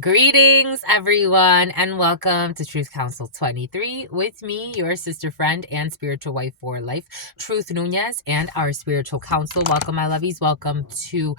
Greetings, everyone, and welcome to Truth Council 23 with me, your sister friend and spiritual wife for life, Truth Nuñez, and our spiritual council. Welcome, my lovies. Welcome to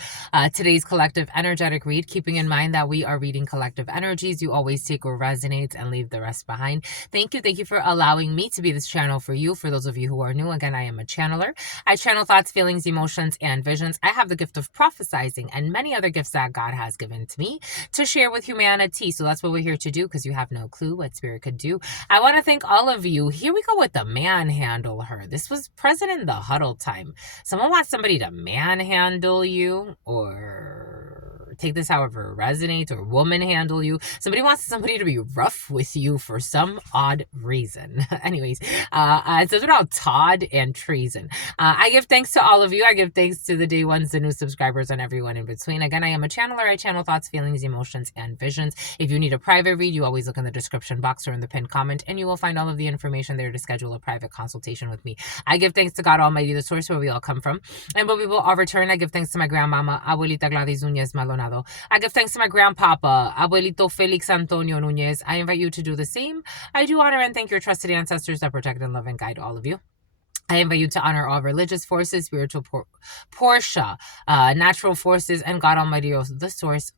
today's collective energetic read. Keeping in mind that we are reading collective energies, you always take what resonates and leave the rest behind. Thank you for allowing me to be this channel for you. For those of you who are new, again, I am a channeler. I channel thoughts, feelings, emotions, and visions. I have the gift of prophesizing and many other gifts that God has given to me to share with humanity. So that's what we're here to do, because you have no clue what spirit could do. I want to thank all of you. Here we go with the manhandle her. This was present in the huddle time. Someone wants somebody to manhandle you, or take this however it resonates, or woman handle you. Somebody wants somebody to be rough with you for some odd reason. Anyways, it's about Todd and treason. I give thanks to all of you. I give thanks to the day ones, the new subscribers, and everyone in between. Again, I am a channeler. I channel thoughts, feelings, emotions, and visions. If you need a private read, you always look in the description box or in the pinned comment, and you will find all of the information there to schedule a private consultation with me. I give thanks to God Almighty, the source where we all come from, and where we will all return. I give thanks to my grandmama, Abuelita Gladys Nuñez Maldonado. I give thanks to my grandpapa, Abuelito Felix Antonio Nuñez. I invite you to do the same. I do honor and thank your trusted ancestors that protect and love and guide all of you. I invite you to honor all religious forces, spiritual Portia, natural forces, and God Almighty, the source,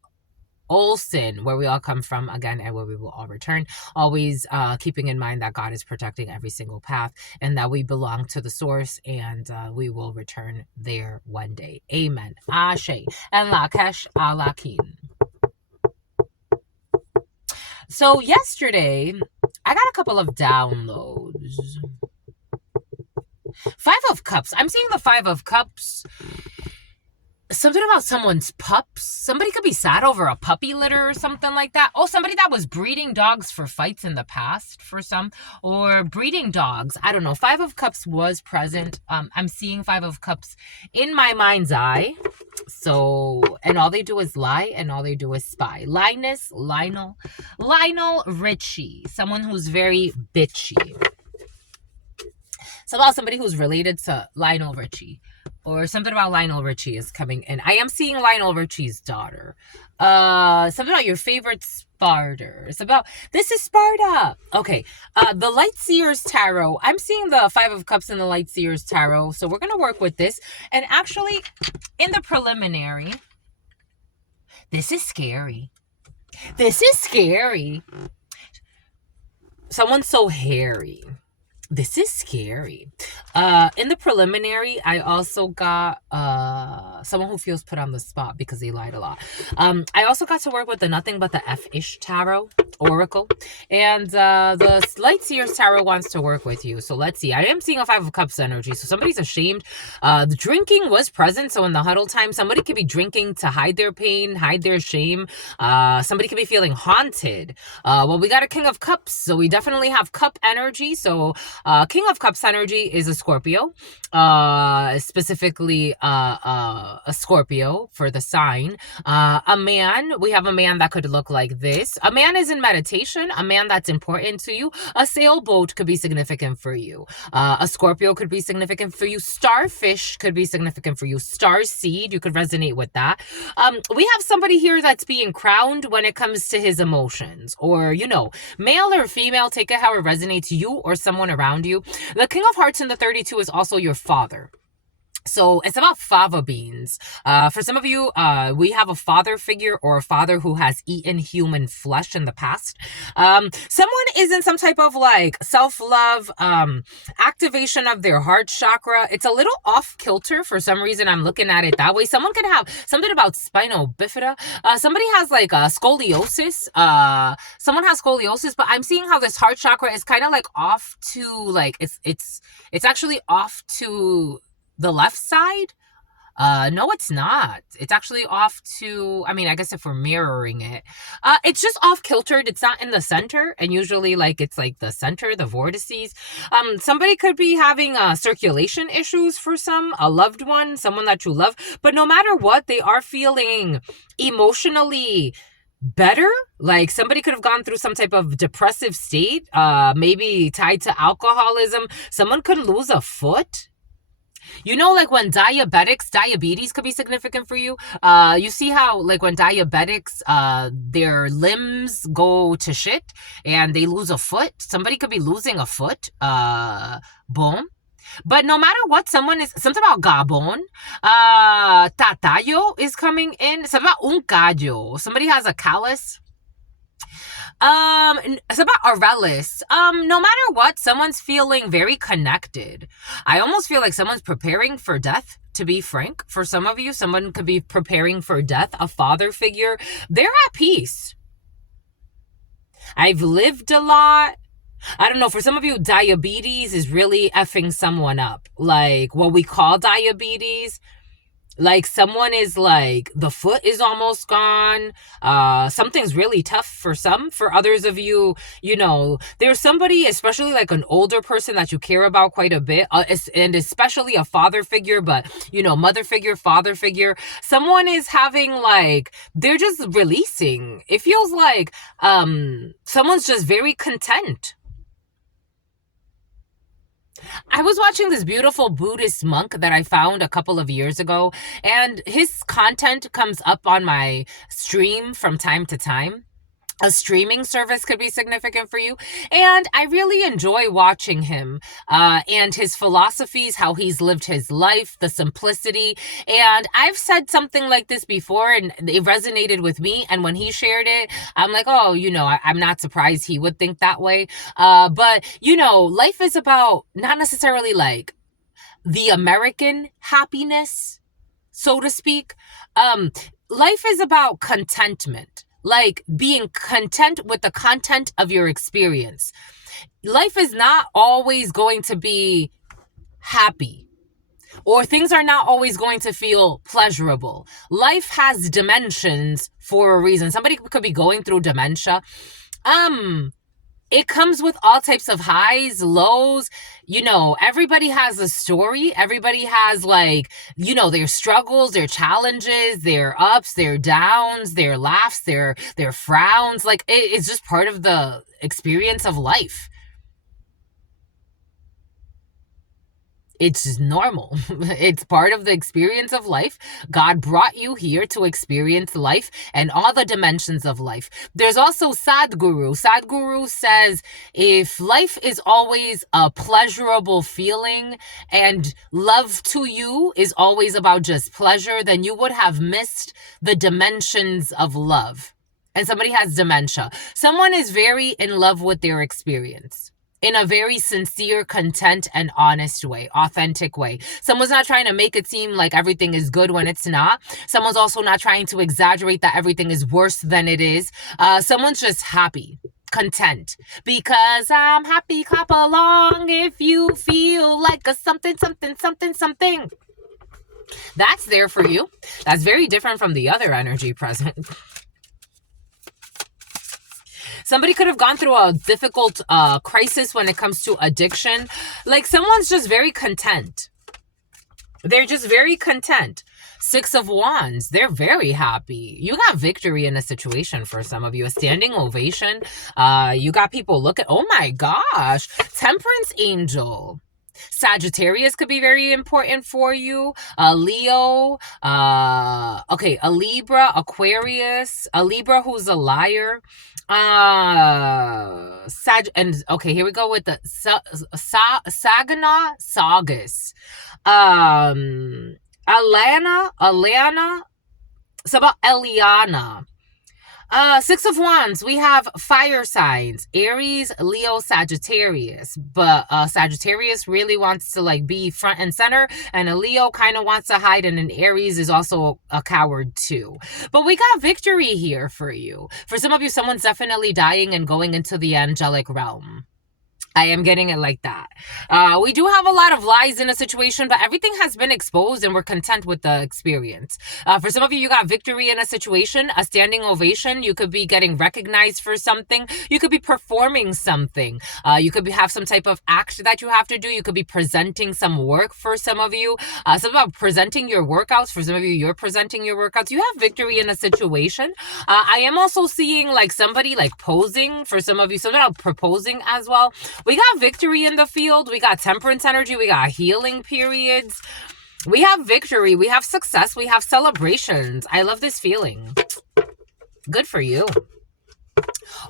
Olsen, where we all come from, again, and where we will all return. Always keeping in mind that God is protecting every single path, and that we belong to the source, and we will return there one day. Amen. Ashe. And Lakesh Alakin. So yesterday, I got a couple of downloads. Five of Cups. I'm seeing the Five of Cups. Something about someone's pups. Somebody could be sad over a puppy litter or something like that. Oh, somebody that was breeding dogs for fights in the past for some. Or breeding dogs. I don't know. Five of Cups was present. I'm seeing Five of Cups in my mind's eye. So, and all they do is lie and all they do is spy. Lionel Richie. Someone who's very bitchy. It's about somebody who's related to Lionel Richie, or something about Lionel Richie is coming in. I am seeing Lionel Richie's daughter. Something about your favorite Sparta. It's about, this is Sparta. Okay. The Light Seers Tarot. I'm seeing the Five of Cups in the Light Seers Tarot. So we're going to work with this. And actually, in the preliminary, this is scary. This is scary. Someone's so hairy. This is scary. In the preliminary, I also got someone who feels put on the spot because they lied a lot. I also got to work with the Nothing But the F-ish Tarot Oracle. And the Light Seers Tarot wants to work with you. So let's see. I am seeing a Five of Cups energy. So somebody's ashamed. The drinking was present. So in the huddle time, somebody could be drinking to hide their pain, hide their shame. Somebody could be feeling haunted. Well, we got a King of Cups. So we definitely have cup energy. So King of Cups energy is a Scorpio, specifically a Scorpio for the sign. A man, we have a man that could look like this. A man is in meditation, a man that's important to you. A sailboat could be significant for you. A Scorpio could be significant for you. Starfish could be significant for you. Starseed, you could resonate with that. We have somebody here that's being crowned when it comes to his emotions, or, you know, male or female, take it how it resonates, you or someone around you. The King of Hearts in the 32 is also your father. So it's about fava beans. For some of you, we have a father figure or a father who has eaten human flesh in the past. Someone is in some type of like self-love, activation of their heart chakra. It's a little off kilter. For some reason, I'm looking at it that way. Someone could have something about spinal bifida. Somebody has like a scoliosis. Someone has scoliosis, but I'm seeing how this heart chakra is kind of like off to like, it's actually off to the left side. No, it's not. It's actually off to, I mean, I guess if we're mirroring it, it's just off kiltered. It's not in the center. And usually like, it's like the center, the vortices. Somebody could be having circulation issues for some, a loved one, someone that you love, but no matter what, they are feeling emotionally better. Like somebody could have gone through some type of depressive state, maybe tied to alcoholism. Someone could lose a foot. You know, like when diabetes could be significant for you. You see how like when diabetics, their limbs go to shit and they lose a foot. Somebody could be losing a foot. Boom. But no matter what, someone is something about Gabon. Tatayo is coming in. Something about un gallo. Somebody has a callus. It's about Aurelius. No matter what, someone's feeling very connected. I almost feel like someone's preparing for death, to be frank. For some of you, someone could be preparing for death, a father figure. They're at peace. I've lived a lot. I don't know, for some of you, diabetes is really effing someone up. Like what we call diabetes. Like someone is like, the foot is almost gone. Something's really tough for some. For others of you, you know, there's somebody, especially like an older person that you care about quite a bit. And especially a father figure, but you know, mother figure, father figure. Someone is having like, they're just releasing. It feels like someone's just very content. I was watching this beautiful Buddhist monk that I found a couple of years ago, and his content comes up on my stream from time to time. A streaming service could be significant for you. And I really enjoy watching him and his philosophies, how he's lived his life, the simplicity. And I've said something like this before and it resonated with me. And when he shared it, I'm like, oh, you know, I'm not surprised he would think that way. But, you know, life is about not necessarily like the American happiness, so to speak. Life is about contentment. Like being content with the content of your experience. Life is not always going to be happy, or things are not always going to feel pleasurable. Life has dimensions for a reason. Somebody could be going through dementia. It comes with all types of highs, lows. You know, everybody has a story. Everybody has like, you know, their struggles, their challenges, their ups, their downs, their laughs, their frowns. Like it's just part of the experience of life. It's just normal. It's part of the experience of life. God brought you here to experience life and all the dimensions of life. There's also Sadhguru. Sadhguru says, if life is always a pleasurable feeling and love to you is always about just pleasure, then you would have missed the dimensions of love. And somebody has dementia. Someone is very in love with their experience. In a very sincere, content, and honest way, authentic way. Someone's not trying to make it seem like everything is good when it's not. Someone's also not trying to exaggerate that everything is worse than it is. Someone's just happy, content. Because I'm happy, clap along if you feel like a something, something, something, something. That's there for you. That's very different from the other energy present. Somebody could have gone through a difficult crisis when it comes to addiction. Like someone's just very content. They're just very content. Six of Wands, they're very happy. You got victory in a situation for some of you. A standing ovation. You got people look at, oh my gosh, Temperance Angel. Sagittarius could be very important for you. Leo, okay, a Libra, Aquarius, a Libra who's a liar. And okay, here we go with the Sagana, Saugus. Alana, it's about Eliana. Six of Wands, we have fire signs, Aries, Leo, Sagittarius. But Sagittarius really wants to like be front and center, and a Leo kind of wants to hide, and an Aries is also a coward too. But we got victory here for you. For some of you, someone's definitely dying and going into the angelic realm. I am getting it like that. We do have a lot of lies in a situation, but everything has been exposed and we're content with the experience. For some of you, you got victory in a situation, a standing ovation. You could be getting recognized for something. You could be performing something. You could have some type of act that you have to do. You could be presenting some work for some of you. Something about presenting your workouts. For some of you, you're presenting your workouts. You have victory in a situation. I am also seeing like somebody like posing. For some of you, something about proposing as well. We got victory in the field. We got temperance energy. We got healing periods. We have victory. We have success. We have celebrations. I love this feeling. Good for you.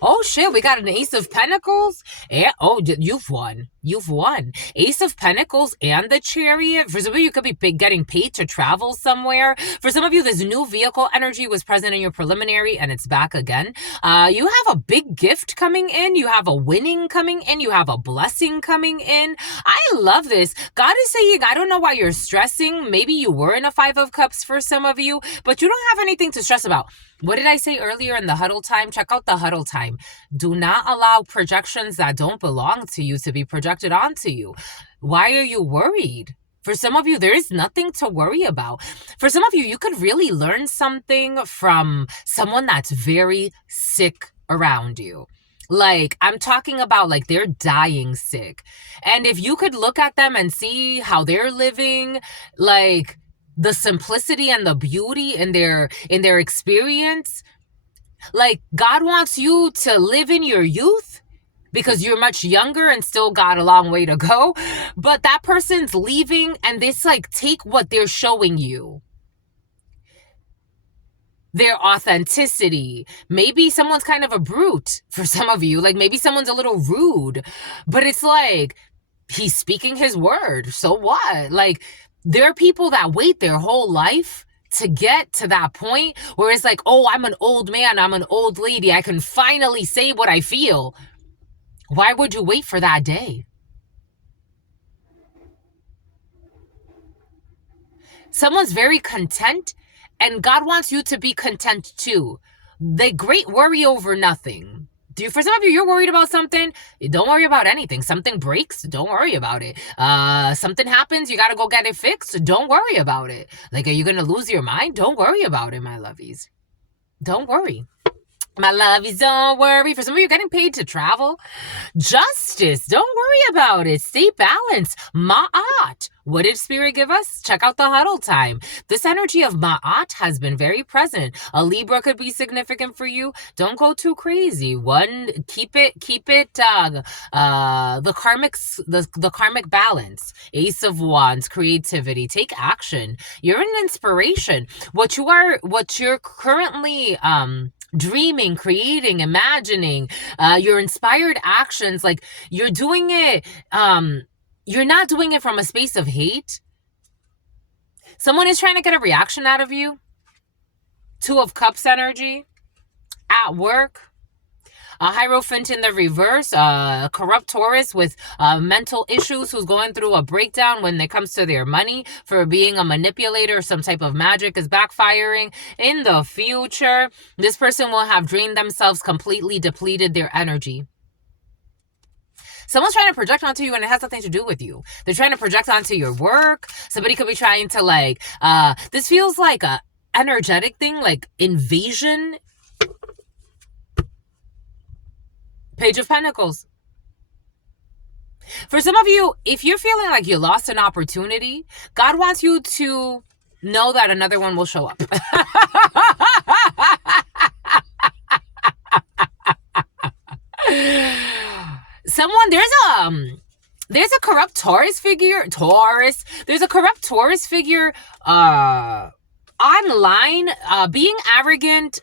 Oh shit, we got an Ace of Pentacles. And, oh, you've won. You've won. Ace of Pentacles and the Chariot. For some of you, you could be getting paid to travel somewhere. For some of you, this new vehicle energy was present in your preliminary and it's back again. You have a big gift coming in. You have a winning coming in. You have a blessing coming in. I love this. God is saying, I don't know why you're stressing. Maybe you were in a Five of Cups for some of you, but you don't have anything to stress about. What did I say earlier in the huddle time? Check out the huddle time. Do not allow projections that don't belong to you to be projected onto you. Why are you worried? For some of you, there is nothing to worry about. For some of you, you could really learn something from someone that's very sick around you. Like, I'm talking about like they're dying sick. And if you could look at them and see how they're living, like the simplicity and the beauty in their experience, like God wants you to live in your youth because you're much younger and still got a long way to go. But that person's leaving and this like take what they're showing you. Their authenticity. Maybe someone's kind of a brute for some of you. Like maybe someone's a little rude, but it's like he's speaking his word. So what? Like there are people that wait their whole life to get to that point where it's like, oh, I'm an old man, I'm an old lady, I can finally say what I feel. Why would you wait for that day? Someone's very content, and God wants you to be content too. They great worry over nothing. For some of you, you're worried about something. Don't worry about anything. Something breaks. Don't worry about it. Something happens. You got to go get it fixed. Don't worry about it. Like, are you going to lose your mind? Don't worry about it, my lovies. Don't worry. My lovies, don't worry. For some of you, getting paid to travel. Justice. Don't worry about it. Stay balanced. Ma'at. What did Spirit give us? Check out the huddle time. This energy of Ma'at has been very present. A Libra could be significant for you. Don't go too crazy. Keep it, the karmic balance. Ace of Wands, creativity. Take action. You're an inspiration. What you're currently, dreaming, creating, imagining, your inspired actions, like you're doing it, you're not doing it from a space of hate. Someone is trying to get a reaction out of you. Two of Cups energy. At work. A Hierophant in the reverse, a corrupt Taurus with mental issues who's going through a breakdown when it comes to their money for being a manipulator. Some type of magic is backfiring. In the future, this person will have drained themselves, completely depleted their energy. Someone's trying to project onto you and it has nothing to do with you. They're trying to project onto your work. Somebody could be trying to like, this feels like a energetic thing, like invasion. Page of Pentacles. For some of you, if you're feeling like you lost an opportunity, God wants you to know that another one will show up. There's a corrupt Taurus figure. There's a corrupt Taurus figure online, being arrogant,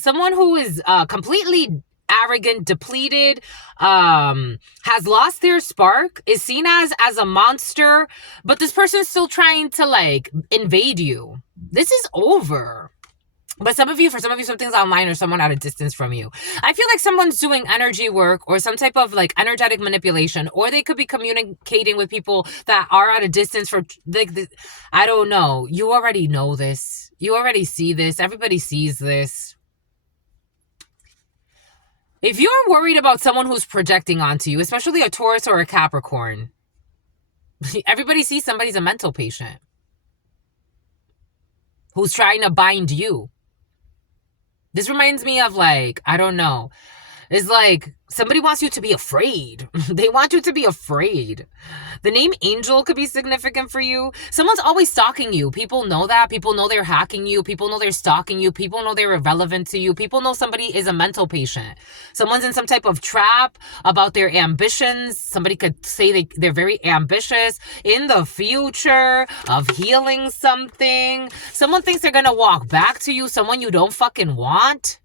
someone who is completely arrogant, depleted, has lost their spark, is seen as a monster, but this person's still trying to like invade you. This is over. But for some of you, something's online or someone at a distance from you. I feel like someone's doing energy work or some type of like energetic manipulation, or they could be communicating with people that are at a distance for like, I don't know. You already know this. You already see this. Everybody sees this. If you're worried about someone who's projecting onto you, especially a Taurus or a Capricorn, everybody sees somebody's a mental patient who's trying to bind you. This reminds me of like, I don't know. It's like somebody wants you to be afraid. They want you to be afraid. The name Angel could be significant for you. Someone's always stalking you. People know that. People know they're hacking you. People know they're stalking you. People know they're irrelevant to you. People know somebody is a mental patient. Someone's in some type of trap about their ambitions. Somebody could say they're very ambitious in the future of healing something. Someone thinks they're going to walk back to you. Someone you don't fucking want.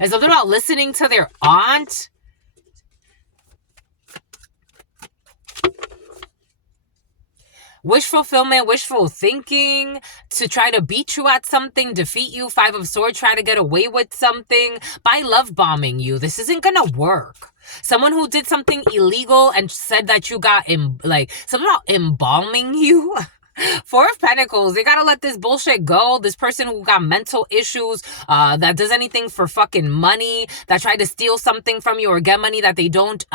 And something about listening to their aunt. Wish fulfillment, wishful thinking, to try to beat you at something, defeat you. 5 of Swords, try to get away with something by love bombing you. This isn't gonna work. Someone who did something illegal and said that you got, something about embalming you. 4 of Pentacles, they gotta let this bullshit go. This person who got mental issues, that does anything for fucking money, that tried to steal something from you or get money that they don't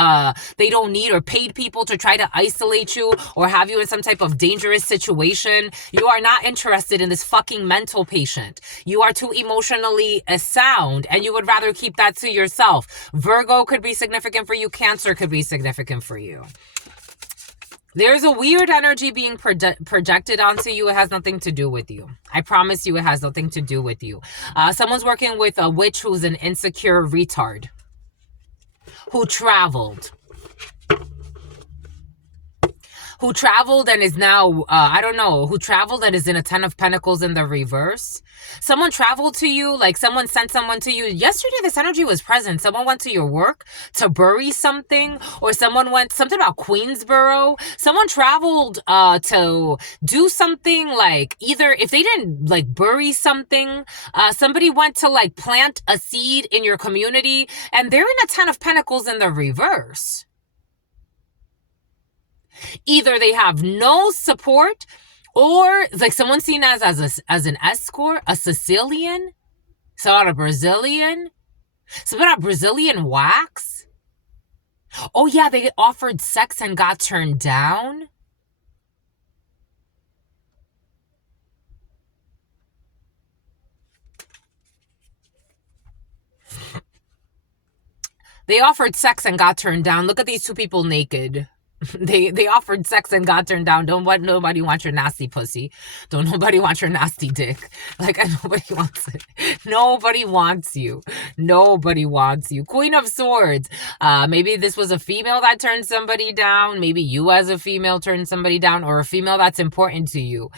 need, or paid people to try to isolate you or have you in some type of dangerous situation. You are not interested in this fucking mental patient. You are too emotionally sound, and you would rather keep that to yourself. Virgo could be significant for you. Cancer could be significant for you. There's a weird energy being projected onto you. It has nothing to do with you. I promise you it has nothing to do with you. Someone's working with a witch who's an insecure retard who traveled and is now, who traveled and is in a 10 of Pentacles in the reverse. Someone traveled to you, like someone sent someone to you. Yesterday, this energy was present. Someone went to your work to bury something, or someone went, something about Queensboro. Someone traveled to do something, like either, if they didn't like bury something, somebody went to like plant a seed in your community, and they're in a 10 of Pentacles in the reverse. Either they have no support, or like someone's seen as an escort, a Sicilian, a Brazilian, something about Brazilian wax. Oh yeah, they offered sex and got turned down. They offered sex and got turned down. Look at these 2 people naked. They offered sex and got turned down. Nobody wants your nasty pussy. Don't nobody want your nasty dick. Like, nobody wants it. Nobody wants you. Nobody wants you. Queen of Swords. Maybe this was a female that turned somebody down. Maybe you as a female turned somebody down, or a female that's important to you.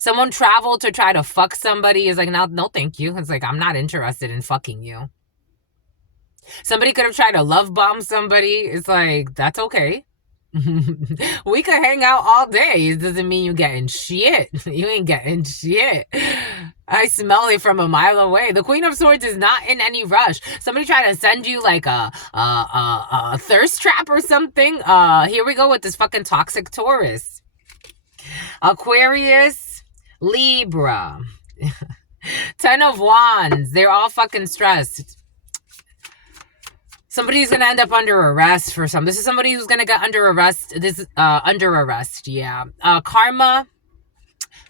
Someone traveled to try to fuck somebody. Is like, no, thank you. It's like, I'm not interested in fucking you. Somebody could have tried to love bomb somebody. It's like, that's okay. We could hang out all day. It doesn't mean you're getting shit. You ain't getting shit. I smell it from a mile away. The Queen of Swords is not in any rush. Somebody try to send you like a thirst trap or something. Here we go with this fucking toxic Taurus. Aquarius, Libra. 10 of Wands. They're all fucking stressed. Somebody's going to end up under arrest for some. This is somebody who's going to get under arrest. This is under arrest, yeah. Karma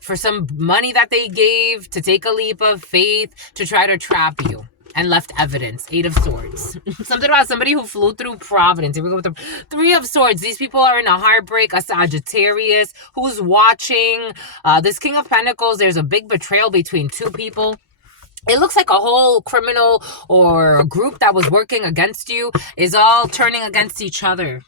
for some money that they gave to take a leap of faith to try to trap you and left evidence. 8 of Swords. Something about somebody who flew through Providence. Here we go with the 3 of Swords. These people are in a heartbreak. A Sagittarius who's watching. This King of Pentacles, there's a big betrayal between 2 people. It looks like a whole criminal or a group that was working against you is all turning against each other.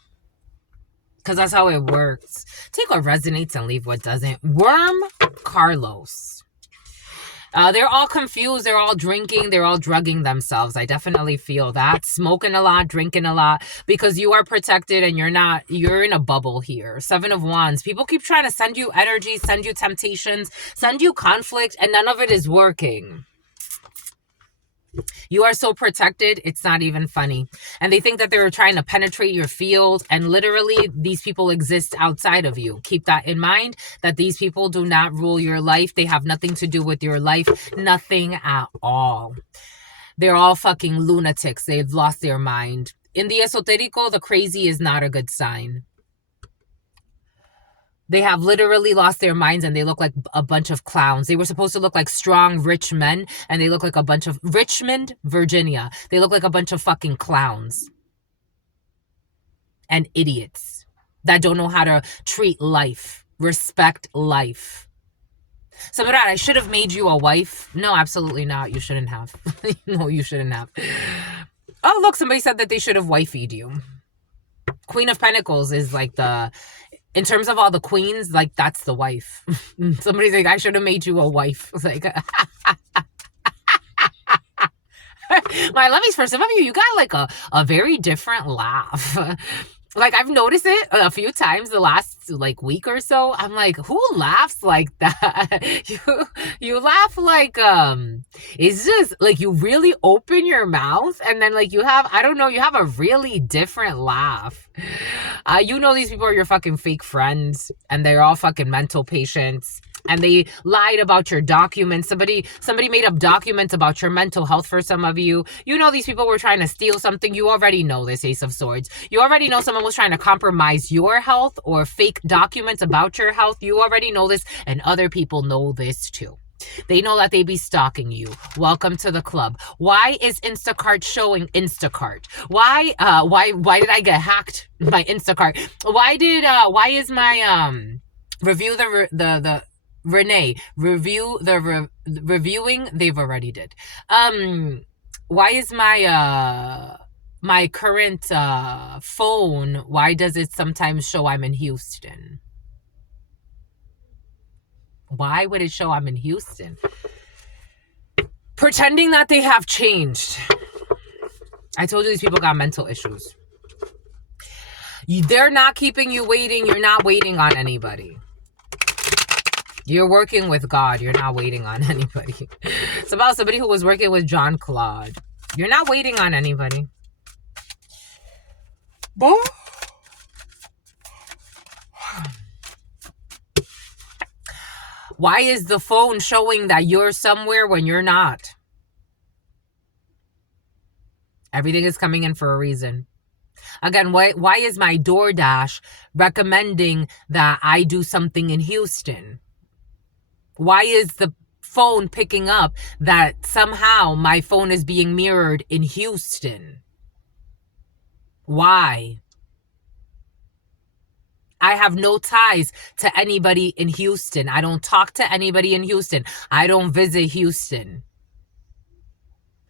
Because that's how it works. Take what resonates and leave what doesn't. Worm, Carlos. They're all confused. They're all drinking. They're all drugging themselves. I definitely feel that. Smoking a lot, drinking a lot. Because you are protected and you're in a bubble here. 7 of Wands. People keep trying to send you energy, send you temptations, send you conflict, and none of it is working. You are so protected, it's not even funny. And they think that they're trying to penetrate your field, and literally these people exist outside of you. Keep that in mind, that these people do not rule your life. They have nothing to do with your life. Nothing at all. They're all fucking lunatics. They've lost their mind. In the esoterico, the crazy is not a good sign. They have literally lost their minds, and they look like a bunch of clowns. They were supposed to look like strong, rich men, and they look like a bunch of... Richmond, Virginia. They look like a bunch of fucking clowns. And idiots. that don't know how to treat life, respect life. So, but I should have made you a wife. No, absolutely not. You shouldn't have. No, you shouldn't have. Oh, look, somebody said that they should have wifeyed you. Queen of Pentacles is like in terms of all the queens, like that's the wife. Somebody's like, I should have made you a wife. It's like, my lovies, for some of you, you got like a very different laugh. Like I've noticed it a few times the last like week or so. I'm like, who laughs like that? You laugh like it's just like you really open your mouth and then like you have, I don't know, you have a really different laugh. You know these people are your fucking fake friends and they're all fucking mental patients. And they lied about your documents. Somebody made up documents about your mental health for some of you. You know these people were trying to steal something. You already know this, Ace of Swords. You already know someone was trying to compromise your health or fake documents about your health. You already know this, and other people know this too. They know that they be stalking you. Welcome to the club. Why is Instacart showing Instacart? Why did I get hacked by Instacart? Why is my review the Renee, review the reviewing, they've already did. Why is my current phone, why does it sometimes show I'm in Houston? Why would it show I'm in Houston? Pretending that they have changed. I told you these people got mental issues. They're not keeping you waiting. You're not waiting on anybody. You're working with God. You're not waiting on anybody. It's about somebody who was working with John Claude. You're not waiting on anybody. Why is the phone showing that you're somewhere when you're not? Everything is coming in for a reason. Again, why is my DoorDash recommending that I do something in Houston? Why is the phone picking up that somehow my phone is being mirrored in Houston? Why? I have no ties to anybody in Houston. I don't talk to anybody in Houston. I don't visit Houston.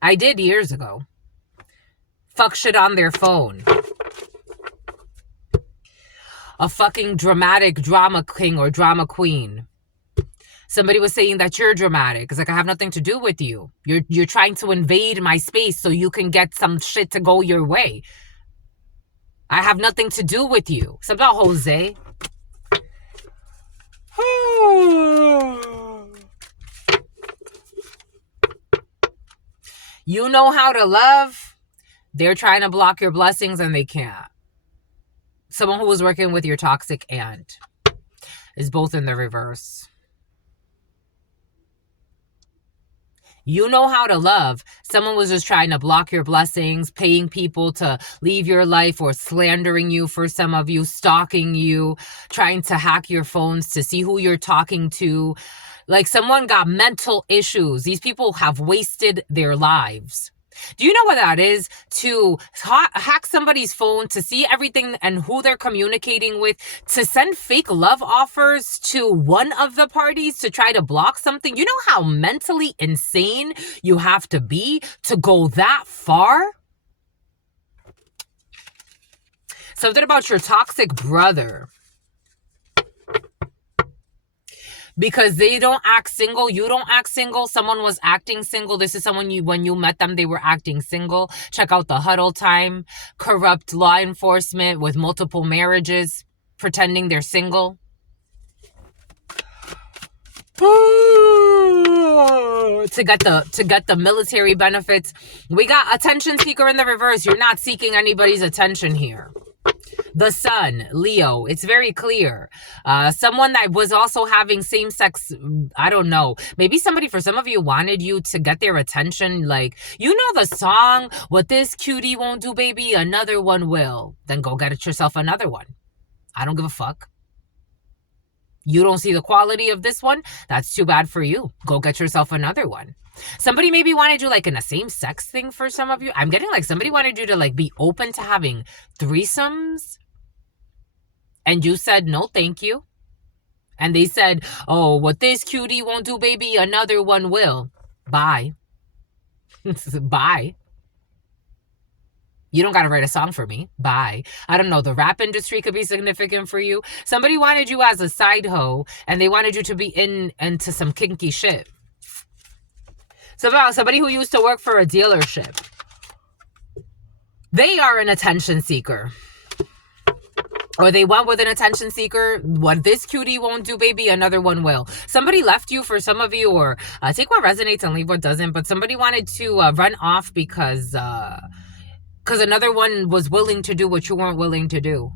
I did years ago. Fuck shit on their phone. A fucking drama king or drama queen. Somebody was saying that you're dramatic. It's like, I have nothing to do with you. You're trying to invade my space so you can get some shit to go your way. I have nothing to do with you. It's about Jose. You know how to love. They're trying to block your blessings and they can't. Someone who was working with your toxic aunt is both in the reverse. You know how to love. Someone was just trying to block your blessings, paying people to leave your life or slandering you for some of you, stalking you, trying to hack your phones to see who you're talking to. Like someone got mental issues. These people have wasted their lives. Do you know what that is? To hack somebody's phone, to see everything and who they're communicating with, to send fake love offers to one of the parties to try to block something. You know how mentally insane you have to be to go that far? Something about your toxic brother. Because they don't act single, you don't act single. Someone was acting single. This is someone when you met them, they were acting single. Check out the huddle time. Corrupt law enforcement with multiple marriages, pretending they're single. To get the military benefits. We got attention seeker in the reverse. You're not seeking anybody's attention here. The sun, Leo, it's very clear. Someone that was also having same-sex, I don't know. Maybe somebody, for some of you, wanted you to get their attention. Like, you know the song, what this cutie won't do, baby, another one will. Then go get it yourself another one. I don't give a fuck. You don't see the quality of this one? That's too bad for you. Go get yourself another one. Somebody maybe wanted you like in a same-sex thing for some of you. I'm getting like somebody wanted you to like be open to having threesomes. and you said, no, thank you. And they said, oh, what this cutie won't do, baby, another one will. Bye. Bye. You don't got to write a song for me. Bye. I don't know. The rap industry could be significant for you. Somebody wanted you as a side hoe, and they wanted you to be into some kinky shit. So about somebody who used to work for a dealership. They are an attention seeker. Or they went with an attention seeker. What this cutie won't do, baby, another one will. Somebody left you for some of you, or take what resonates and leave what doesn't. But somebody wanted to run off because another one was willing to do what you weren't willing to do.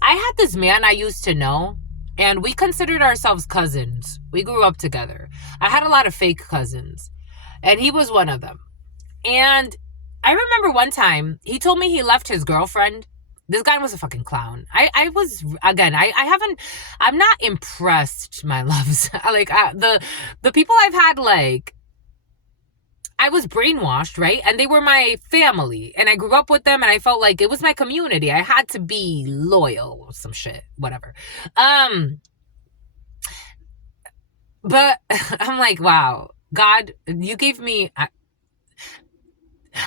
I had this man I used to know, and we considered ourselves cousins. We grew up together. I had a lot of fake cousins, and he was one of them. And I remember one time, he told me he left his girlfriend. This guy was a fucking clown. I'm not impressed, my loves. Like, the people I've had, like, I was brainwashed, right? And they were my family. And I grew up with them, and I felt like it was my community. I had to be loyal or some shit, whatever. But I'm like, wow, God, you gave me...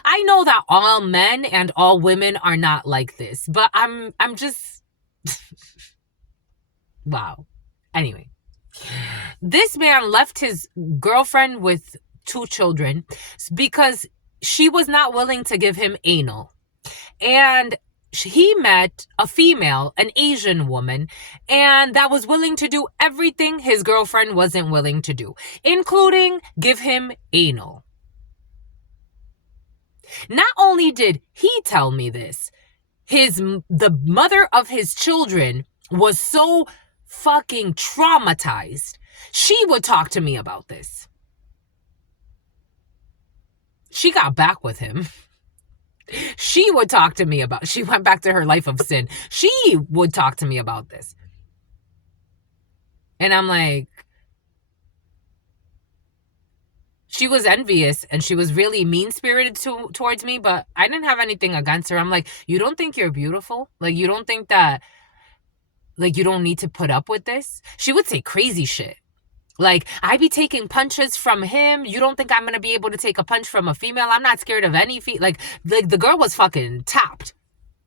I know that all men and all women are not like this, but I'm just... Wow. Anyway. This man left his girlfriend with 2 children because she was not willing to give him anal. And he met a female, an Asian woman, and that was willing to do everything his girlfriend wasn't willing to do, including give him anal. Not only did he tell me this, the mother of his children was so fucking traumatized. She would talk to me about this. She got back with him. She would talk to me about... She went back to her life of sin. She would talk to me about this. And I'm like... She was envious, and she was really mean-spirited towards me, but I didn't have anything against her. I'm like, you don't think you're beautiful? Like, you don't think that... Like, you don't need to put up with this? She would say crazy shit. Like, I be taking punches from him. You don't think I'm going to be able to take a punch from a female? I'm not scared of any Like, the girl was fucking tapped.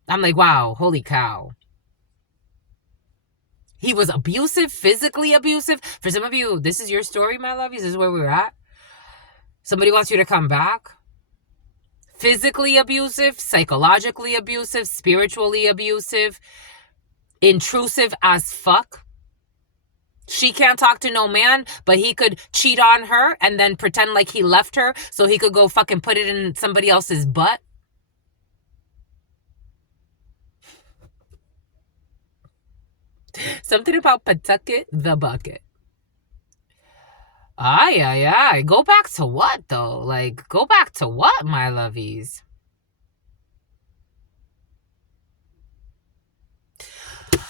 I'm like, wow, holy cow. He was abusive, physically abusive. For some of you, this is your story, my lovies. This is where we're at. Somebody wants you to come back. Physically abusive, psychologically abusive, spiritually abusive, intrusive as fuck. She can't talk to no man, but he could cheat on her and then pretend like he left her so he could go fucking put it in somebody else's butt. Something about Pawtucket the bucket. Ay. Go back to what, though? Like, go back to what, my lovies?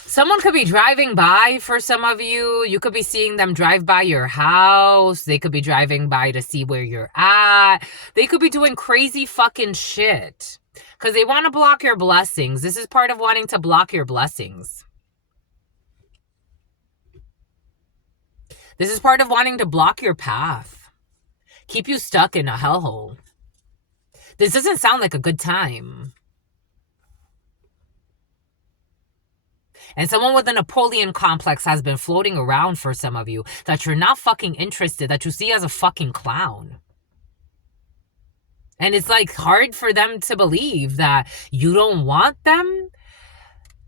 Someone could be driving by for some of you. You could be seeing them drive by your house. They could be driving by to see where you're at. They could be doing crazy fucking shit because they want to block your blessings. This is part of wanting to block your blessings. This is part of wanting to block your path. Keep you stuck in a hellhole. This doesn't sound like a good time. And someone with a Napoleon complex has been floating around for some of you that you're not fucking interested, that you see as a fucking clown. And it's like hard for them to believe that you don't want them.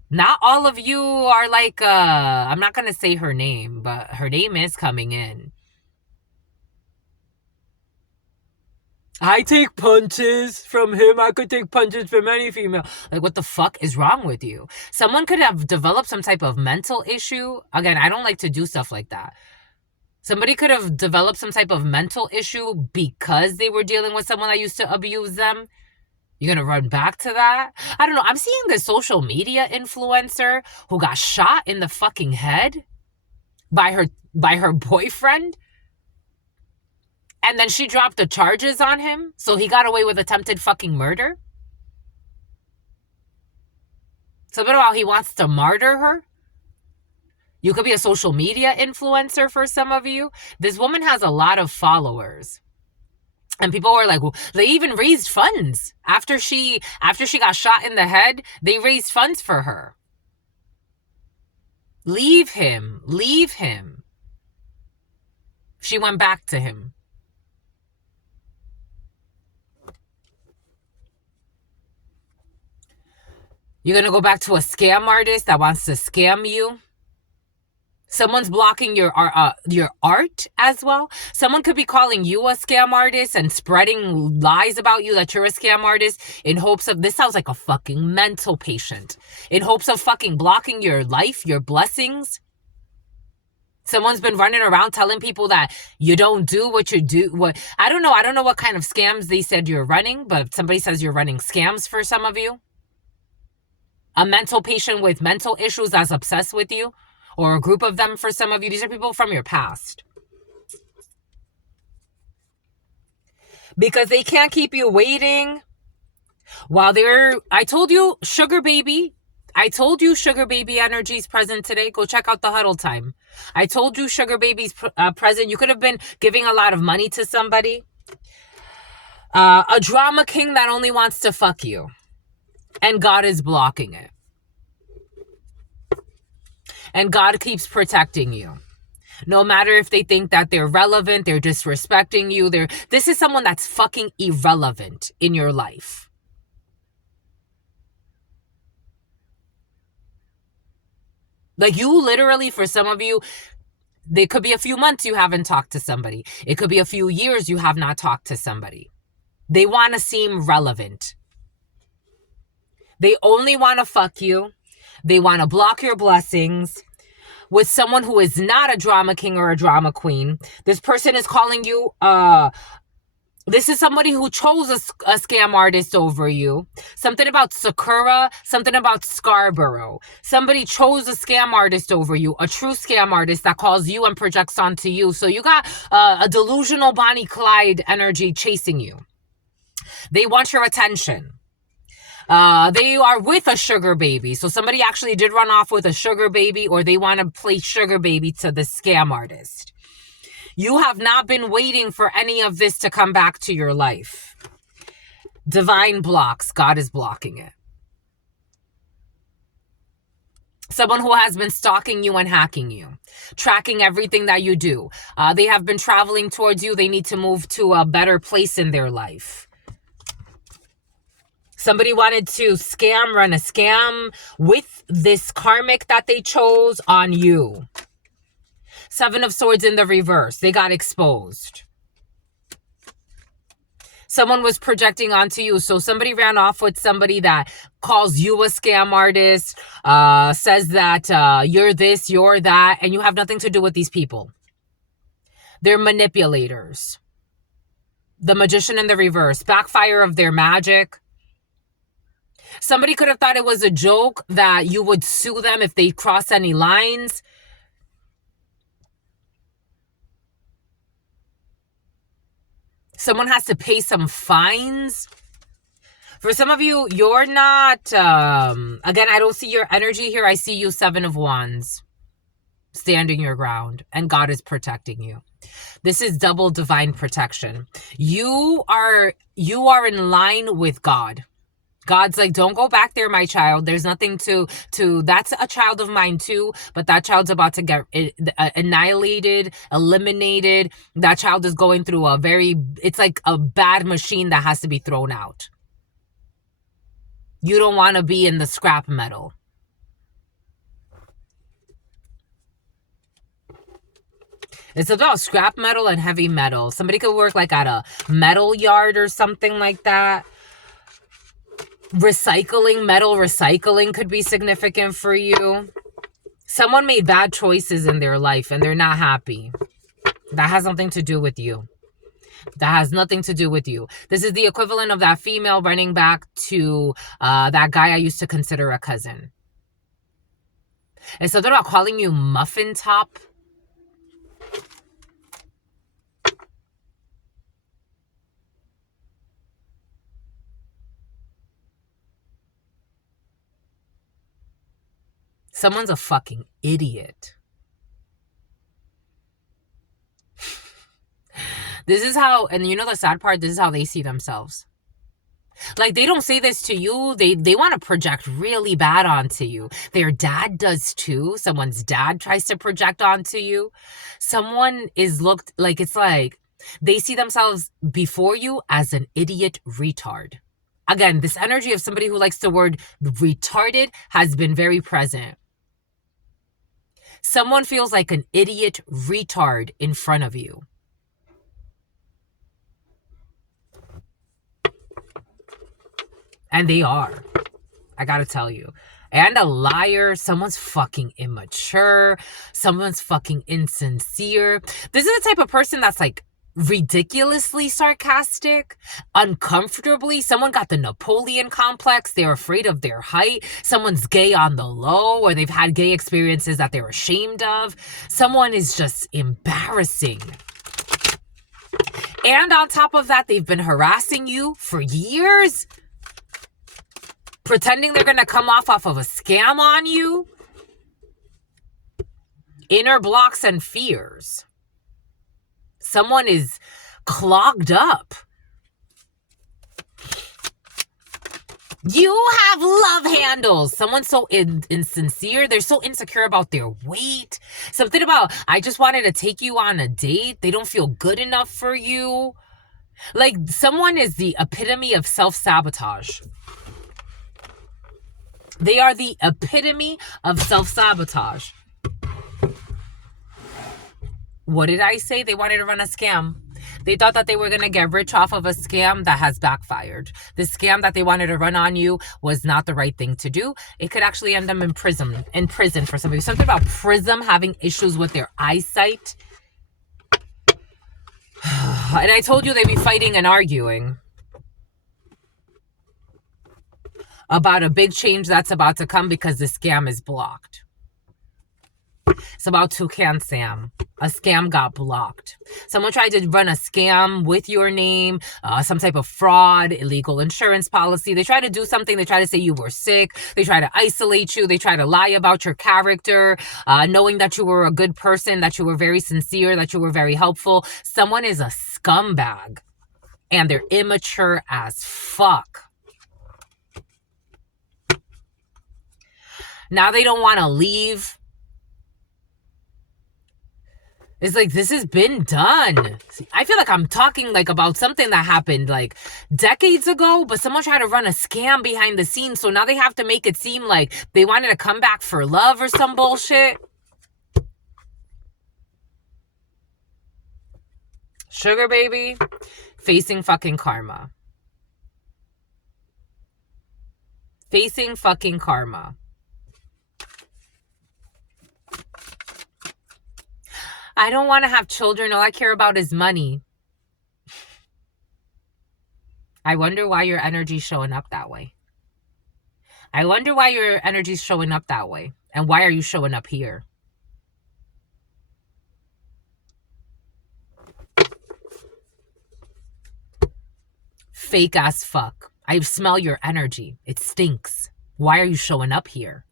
Not all of you are like, I'm not going to say her name, but her name is coming in. I take punches from him. I could take punches from any female. Like, what the fuck is wrong with you? Someone could have developed some type of mental issue. Again, I don't like to do stuff like that. Somebody could have developed some type of mental issue because they were dealing with someone that used to abuse them. You're going to run back to that? I don't know. I'm seeing this social media influencer who got shot in the fucking head by her boyfriend. And then she dropped the charges on him, so he got away with attempted fucking murder. Something about he wants to martyr her. You could be a social media influencer for some of you. This woman has a lot of followers. And people were like, well, they even raised funds. After she got shot in the head, they raised funds for her. Leave him. Leave him. She went back to him. You're going to go back to a scam artist that wants to scam you? Someone's blocking your art as well. Someone could be calling you a scam artist and spreading lies about you that you're a scam artist in hopes of, this sounds like a fucking mental patient, in hopes of fucking blocking your life, your blessings. Someone's been running around telling people that you don't do what you do. I don't know what kind of scams they said you're running, but somebody says you're running scams for some of you. A mental patient with mental issues that's obsessed with you. Or a group of them for some of you. These are people from your past. Because they can't keep you waiting while I told you, sugar baby. I told you sugar baby energy is present today. Go check out the huddle time. I told you sugar baby's present. You could have been giving a lot of money to somebody. A drama king that only wants to fuck you. And God is blocking it. And God keeps protecting you. No matter if they think that they're relevant, they're disrespecting you. This is someone that's fucking irrelevant in your life. Like you literally, for some of you, there could be a few months you haven't talked to somebody. It could be a few years you have not talked to somebody. They want to seem relevant. They only want to fuck you. They want to block your blessings with someone who is not a drama king or a drama queen. This person is calling you, this is somebody who chose a scam artist over you. Something about Sakura, something about Scarborough. Somebody chose a scam artist over you, a true scam artist that calls you and projects onto you. So you got a delusional Bonnie Clyde energy chasing you. They want your attention. They are with a sugar baby. So somebody actually did run off with a sugar baby, or they want to play sugar baby to the scam artist. You have not been waiting for any of this to come back to your life. Divine blocks. God is blocking it. Someone who has been stalking you and hacking you, tracking everything that you do. They have been traveling towards you. They need to move to a better place in their life. Somebody wanted to run a scam with this karmic that they chose on you. Seven of Swords in the reverse. They got exposed. Someone was projecting onto you. So somebody ran off with somebody that calls you a scam artist, says that you're this, you're that, and you have nothing to do with these people. They're manipulators. The Magician in the reverse. Backfire of their magic. Somebody could have thought it was a joke that you would sue them if they cross any lines. Someone has to pay some fines. For some of you, you're not, again, I don't see your energy here. I see you 7 of Wands, standing your ground, and God is protecting you. This is double divine protection. You are in line with God. God's like, don't go back there, my child. There's nothing to that's a child of mine too, but that child's about to get annihilated, eliminated. That child is going through it's like a bad machine that has to be thrown out. You don't want to be in the scrap metal. It's about scrap metal and heavy metal. Somebody could work like at a metal yard or something like that. Metal recycling could be significant for you. Someone made bad choices in their life and they're not happy. That has nothing to do with you. That has nothing to do with you. This is the equivalent of that female running back to that guy I used to consider a cousin. And so they're not calling you muffin top. Someone's a fucking idiot. This is how, and you know the sad part, this is how they see themselves. Like, they don't say this to you. They want to project really bad onto you. Their dad does too. Someone's dad tries to project onto you. Someone is looked like, it's like they see themselves before you as an idiot retard. Again, this energy of somebody who likes the word retarded has been very present. Someone feels like an idiot retard in front of you. And they are. I gotta tell you. And a liar. Someone's fucking immature. Someone's fucking insincere. This is the type of person that's like ridiculously sarcastic, uncomfortably. Someone got the Napoleon complex. They're afraid of their height. Someone's gay on the low, or they've had gay experiences that they're ashamed of. Someone is just embarrassing. And on top of that, they've been harassing you for years, pretending they're going to come off of a scam on you. Inner blocks and fears. Someone is clogged up. You have love handles. Someone's so insincere. They're so insecure about their weight. Something about, I just wanted to take you on a date. They don't feel good enough for you. Like, someone is the epitome of self-sabotage. They are the epitome of self-sabotage. What did I say? They wanted to run a scam. They thought that they were going to get rich off of a scam that has backfired. The scam that they wanted to run on you was not the right thing to do. It could actually end them in prison for some of you. Something about Prism having issues with their eyesight. And I told you they'd be fighting and arguing about a big change that's about to come because the scam is blocked. It's about Toucan Sam. A scam got blocked. Someone tried to run a scam with your name, some type of fraud, illegal insurance policy. They tried to do something. They tried to say you were sick. They tried to isolate you. They tried to lie about your character, knowing that you were a good person, that you were very sincere, that you were very helpful. Someone is a scumbag, and they're immature as fuck. Now they don't want to leave. It's like, this has been done. I feel like I'm talking like about something that happened like decades ago, but someone tried to run a scam behind the scenes. So now they have to make it seem like they wanted to come back for love or some bullshit. Sugar baby, facing fucking karma. Facing fucking karma. I don't want to have children. All I care about is money. I wonder why your energy's showing up that way. I wonder why your energy's showing up that way. And why are you showing up here? Fake ass fuck. I smell your energy. It stinks. Why are you showing up here?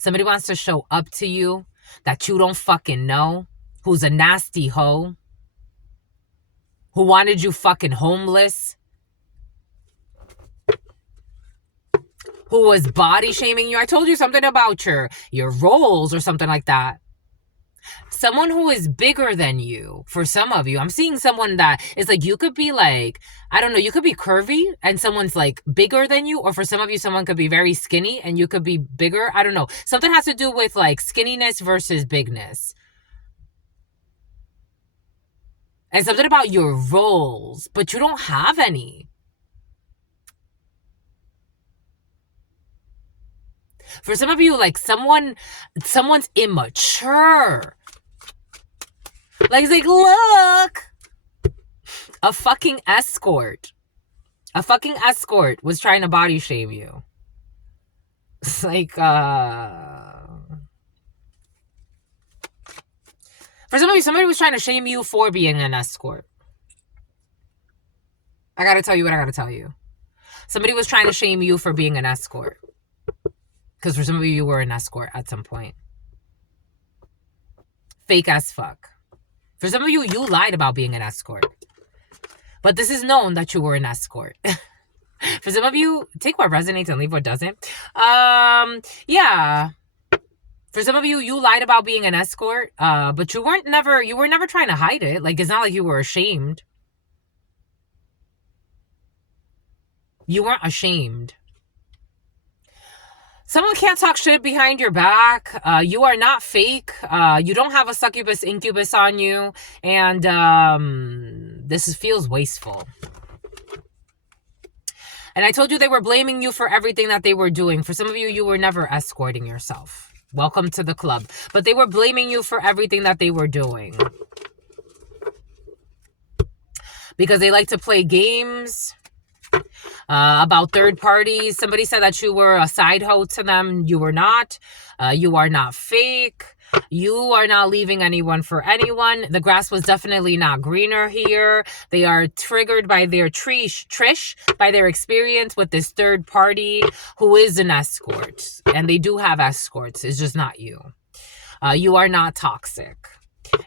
Somebody wants to show up to you that you don't fucking know, who's a nasty hoe, who wanted you fucking homeless, who was body shaming you. I told you something about your roles or something like that. Someone who is bigger than you, for some of you. I'm seeing someone that is like, you could be like, I don't know, you could be curvy and someone's like bigger than you. Or for some of you, someone could be very skinny and you could be bigger. I don't know. Something has to do with like skinniness versus bigness. And something about your roles, but you don't have any. For some of you, like someone's immature. Like, it's like, look, a fucking escort. A fucking escort was trying to body shame you. It's like, for some of you, somebody was trying to shame you for being an escort. I gotta tell you what I gotta tell you. Somebody was trying to shame you for being an escort. Because for some of you, you were an escort at some point. Fake as fuck. For some of you, you lied about being an escort. But this is known that you were an escort. For some of you, take what resonates and leave what doesn't. Yeah. For some of you, you lied about being an escort, but you were never trying to hide it. Like, it's not like you were ashamed. You weren't ashamed. Someone can't talk shit behind your back. You are not fake. You don't have a succubus incubus on you. And this feels wasteful. And I told you they were blaming you for everything that they were doing. For some of you, you were never escorting yourself. Welcome to the club. But they were blaming you for everything that they were doing. Because they like to play games about third parties. Somebody said that you were a side hoe to them. You were not. You are not fake. You are not leaving anyone for anyone. The grass was definitely not greener here. They are triggered by their Trish, by their experience with this third party who is an escort. And they do have escorts. It's just not you. You are not toxic.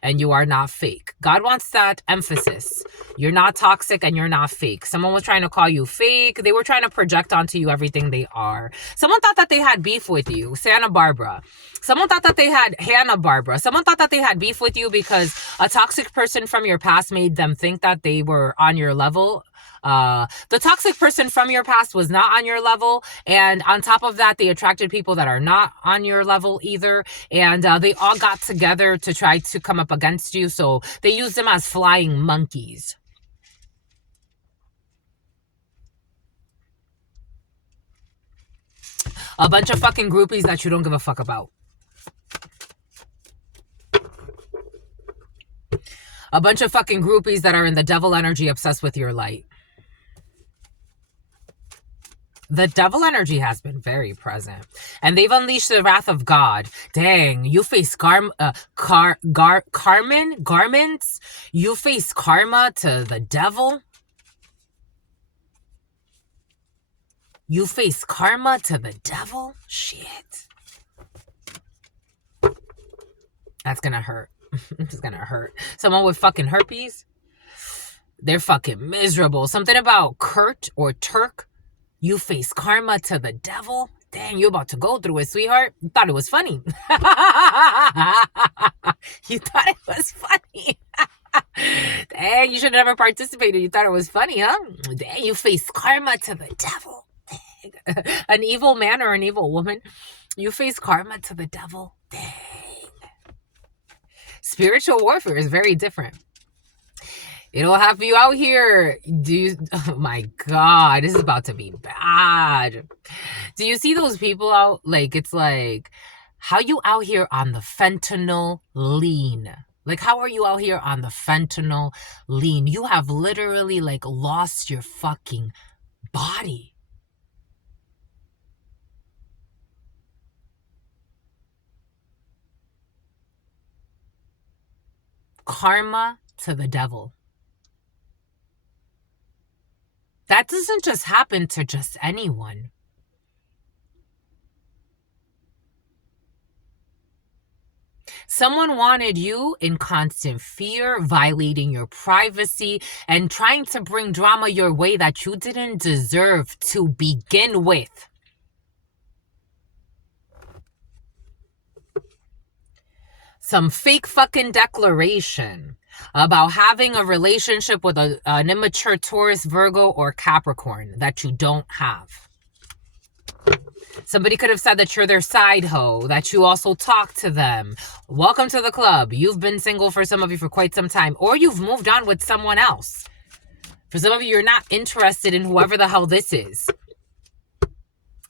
And you are not fake. God wants that emphasis. You're not toxic and you're not fake. Someone was trying to call you fake. They were trying to project onto you everything they are. Someone thought that they had beef with you. Santa Barbara. Someone thought that they had Hannah Barbara. Someone thought that they had beef with you because a toxic person from your past made them think that they were on your level. The toxic person from your past was not on your level, and on top of that, they attracted people that are not on your level either, and they all got together to try to come up against you, so they used them as flying monkeys. A bunch of fucking groupies that you don't give a fuck about. A bunch of fucking groupies that are in the devil energy obsessed with your light. The devil energy has been very present. And they've unleashed the wrath of God. Dang, you face garments? You face karma to the devil? You face karma to the devil? Shit. That's gonna hurt. It's gonna hurt. Someone with fucking herpes? They're fucking miserable. Something about Kurt or Turk. You face karma to the devil? Dang, you about to go through it, sweetheart. You thought it was funny. You thought it was funny. Dang, you should have never participated. You thought it was funny, huh? Dang, you face karma to the devil. Dang. An evil man or an evil woman. You face karma to the devil. Dang. Spiritual warfare is very different. It'll have you out here. Oh my God, this is about to be bad. Do you see those people out? Like, it's like, how you out here on the fentanyl lean? Like, how are you out here on the fentanyl lean? You have literally, like, lost your fucking body. Karma to the devil. That doesn't just happen to just anyone. Someone wanted you in constant fear, violating your privacy, and trying to bring drama your way that you didn't deserve to begin with. Some fake fucking declaration about having a relationship with an immature Taurus, Virgo, or Capricorn that you don't have. Somebody could have said that you're their side hoe, that you also talk to them. Welcome to the club. You've been single for some of you for quite some time, or you've moved on with someone else. For some of you, you're not interested in whoever the hell this is.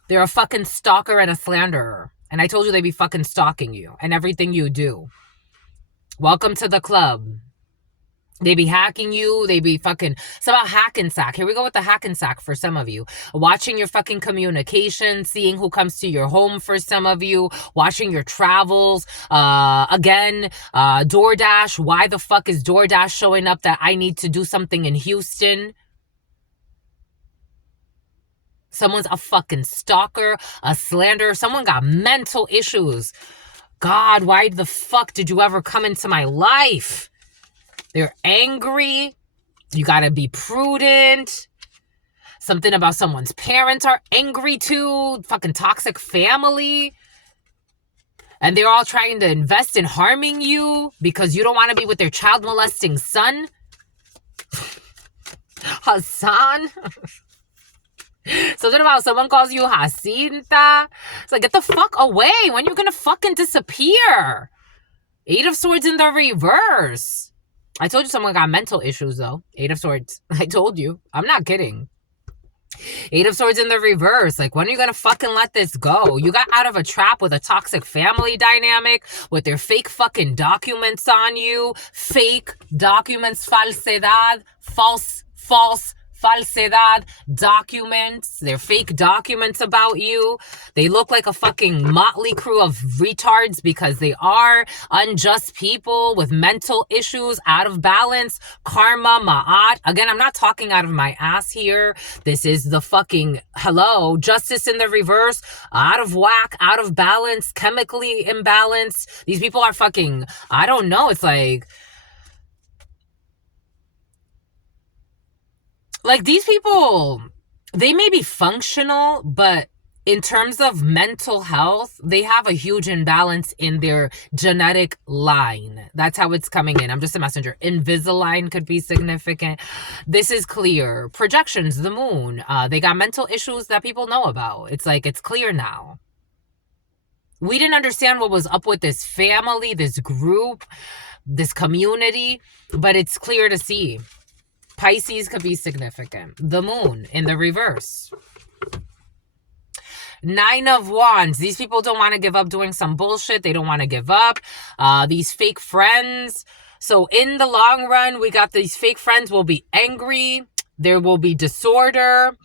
They're a fucking stalker and a slanderer. And I told you they'd be fucking stalking you and everything you do. Welcome to the club. They be hacking you. They be fucking... It's about hack and sack. Here we go with the hack and sack for some of you. Watching your fucking communication. Seeing who comes to your home for some of you. Watching your travels. Again, DoorDash. Why the fuck is DoorDash showing up that I need to do something in Houston? Someone's a fucking stalker, a slanderer. Someone got mental issues. God, why the fuck did you ever come into my life? They're angry. You gotta be prudent. Something about someone's parents are angry too. Fucking toxic family. And they're all trying to invest in harming you because you don't want to be with their child molesting son. Hassan. Something about someone calls you Jacinta. It's like, get the fuck away. When you gonna fucking disappear? 8 of Swords in the reverse. I told you someone got mental issues though. 8 of Swords. I told you. I'm not kidding. 8 of Swords in the reverse. Like, when are you gonna fucking let this go? You got out of a trap with a toxic family dynamic, with their fake fucking documents on you. Fake documents, falsedad, false, falsedad documents. They're fake documents about you. They look like a fucking motley crew of retards because they are unjust people with mental issues, out of balance, karma, ma'at. Again, I'm not talking out of my ass here. This is the fucking, hello, justice in the reverse, out of whack, out of balance, chemically imbalanced. These people are fucking, I don't know, it's like these people, they may be functional, but in terms of mental health, they have a huge imbalance in their genetic line. That's how it's coming in. I'm just a messenger. Invisalign could be significant. This is clear. Projections, the moon. They got mental issues that people know about. It's like, it's clear now. We didn't understand what was up with this family, this group, this community, but it's clear to see. Pisces could be significant. The moon in the reverse. 9 of Wands. These people don't want to give up doing some bullshit. They don't want to give up. These fake friends. So in the long run, we got these fake friends will be angry. There will be disorder.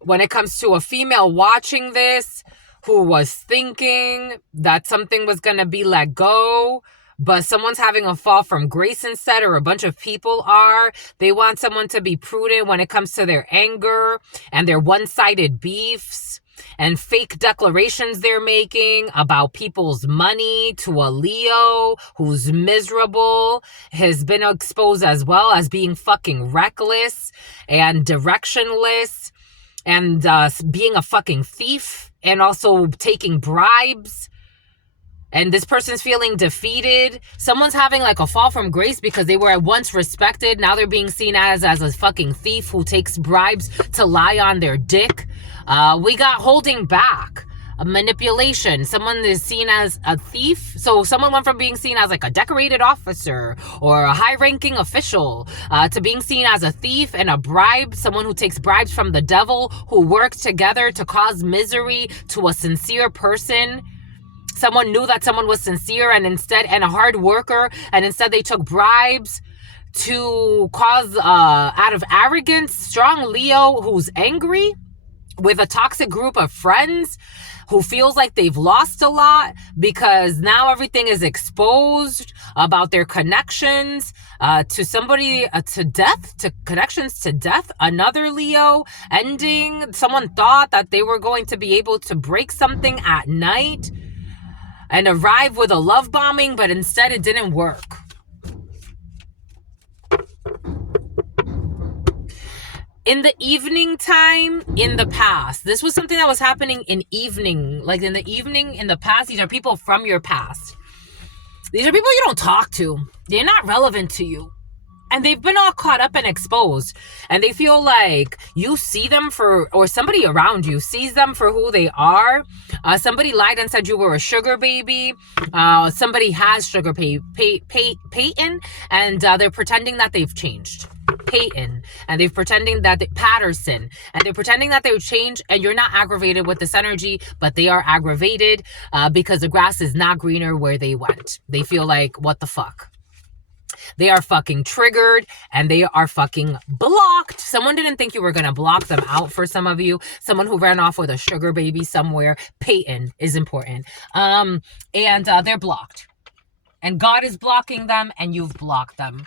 When it comes to a female watching this who was thinking that something was going to be let go, but someone's having a fall from grace instead, or a bunch of people are. They want someone to be prudent when it comes to their anger and their one-sided beefs and fake declarations they're making about people's money to a Leo who's miserable, has been exposed as well as being fucking reckless and directionless and being a fucking thief and also taking bribes. And this person's feeling defeated. Someone's having like a fall from grace because they were at once respected. Now they're being seen as a fucking thief who takes bribes to lie on their dick. We got holding back. A manipulation. Someone is seen as a thief. So someone went from being seen as like a decorated officer or a high-ranking official to being seen as a thief and a bribe. Someone who takes bribes from the devil, who works together to cause misery to a sincere person. Someone knew that someone was sincere and a hard worker, and instead they took bribes to cause, out of arrogance, strong Leo who's angry with a toxic group of friends who feels like they've lost a lot because now everything is exposed about their connections to somebody, to death, to connections to death. Another Leo ending. Someone thought that they were going to be able to break something at night and arrive with a love bombing, but instead it didn't work. In the evening time, in the past, this was something that was happening in evening, like in the evening, in the past. These are people from your past. These are people you don't talk to. They're not relevant to you. And they've been all caught up and exposed. And they feel like you see them for, or somebody around you sees them for who they are. Somebody lied and said you were a sugar baby. Somebody has sugar Peyton, and they're pretending that they've changed. Peyton, and they're pretending that Patterson, and they're pretending that they've changed, and you're not aggravated with this energy, but they are aggravated because the grass is not greener where they went. They feel like, what the fuck? They are fucking triggered and they are fucking blocked. Someone didn't think you were going to block them out for some of you. Someone who ran off with a sugar baby somewhere. Peyton is important. And they're blocked. And God is blocking them and you've blocked them.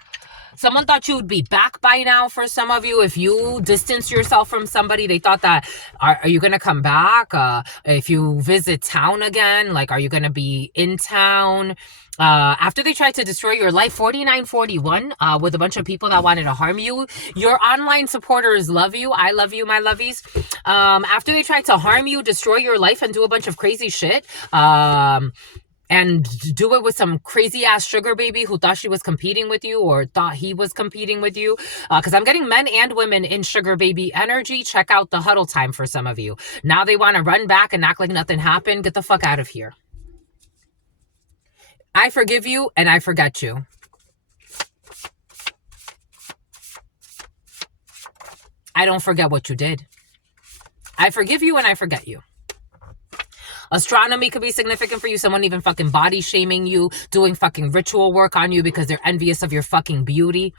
Someone thought you would be back by now for some of you. If you distance yourself from somebody, they thought that, are you going to come back? If you visit town again, like, are you going to be in town? After they tried to destroy your life, 4941, with a bunch of people that wanted to harm you. Your online supporters love you. I love you, my lovies. After they tried to harm you, destroy your life, and do a bunch of crazy shit, and do it with some crazy ass sugar baby who thought she was competing with you or thought he was competing with you. Because I'm getting men and women in sugar baby energy. Check out the huddle time for some of you. Now they want to run back and act like nothing happened. Get the fuck out of here. I forgive you and I forget you. I don't forget what you did. I forgive you and I forget you. Astronomy could be significant for you. Someone even fucking body shaming you, doing fucking ritual work on you because they're envious of your fucking beauty.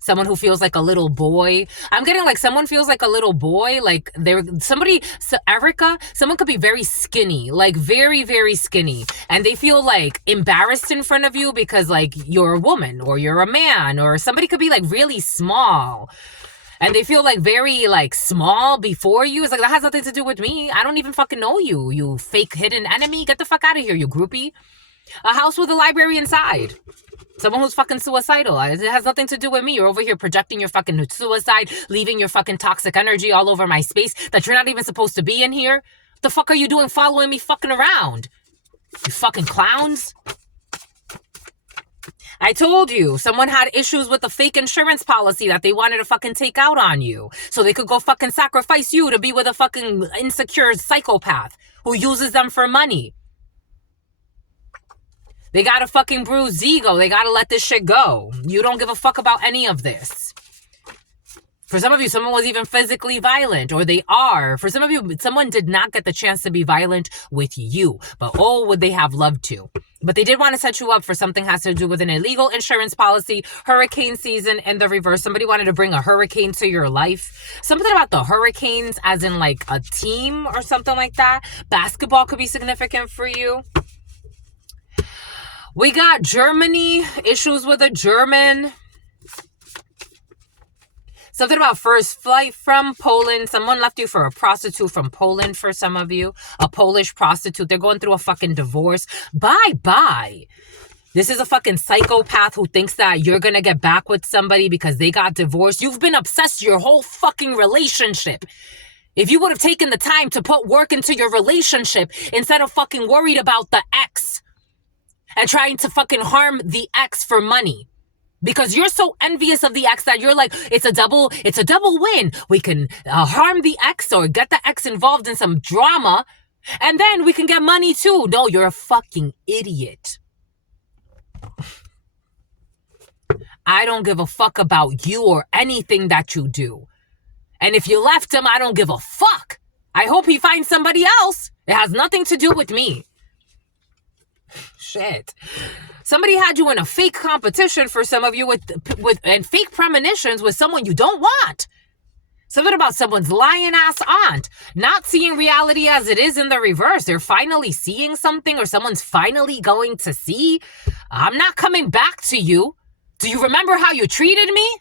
Someone who feels like a little boy. I'm getting like someone feels like a little boy. Like Erica, someone could be very skinny, like very, very skinny. And they feel like embarrassed in front of you because like you're a woman or you're a man, or somebody could be like really small. And they feel like very like small before you. It's like, that has nothing to do with me. I don't even fucking know you, you fake hidden enemy. Get the fuck out of here, you groupie. A house with a library inside. Someone who's fucking suicidal. It has nothing to do with me. You're over here projecting your fucking suicide, leaving your fucking toxic energy all over my space that you're not even supposed to be in here. What the fuck are you doing following me fucking around? You fucking clowns. I told you, someone had issues with a fake insurance policy that they wanted to fucking take out on you. So they could go fucking sacrifice you to be with a fucking insecure psychopath who uses them for money. They got a fucking bruised ego. They got to let this shit go. You don't give a fuck about any of this. For some of you, someone was even physically violent, or they are. For some of you, someone did not get the chance to be violent with you, but oh, would they have loved to. But they did want to set you up for something has to do with an illegal insurance policy, hurricane season in the reverse. Somebody wanted to bring a hurricane to your life. Something about the hurricanes as in like a team or something like that. Basketball could be significant for you. We got Germany, issues with a German. Something about first flight from Poland. Someone left you for a prostitute from Poland for some of you. A Polish prostitute. They're going through a fucking divorce. Bye-bye. This is a fucking psychopath who thinks that you're going to get back with somebody because they got divorced. You've been obsessed your whole fucking relationship. If you would have taken the time to put work into your relationship instead of fucking worried about the ex and trying to fucking harm the ex for money. Because you're so envious of the ex that you're like, it's a double win. We can harm the ex or get the ex involved in some drama, and then we can get money too. No, you're a fucking idiot. I don't give a fuck about you or anything that you do. And if you left him, I don't give a fuck. I hope he finds somebody else. It has nothing to do with me. Shit. Somebody had you in a fake competition for some of you with and fake premonitions with someone you don't want. Something about someone's lying ass aunt not seeing reality as it is in the reverse. They're finally seeing something, or someone's finally going to see. I'm not coming back to you. Do you remember how you treated me?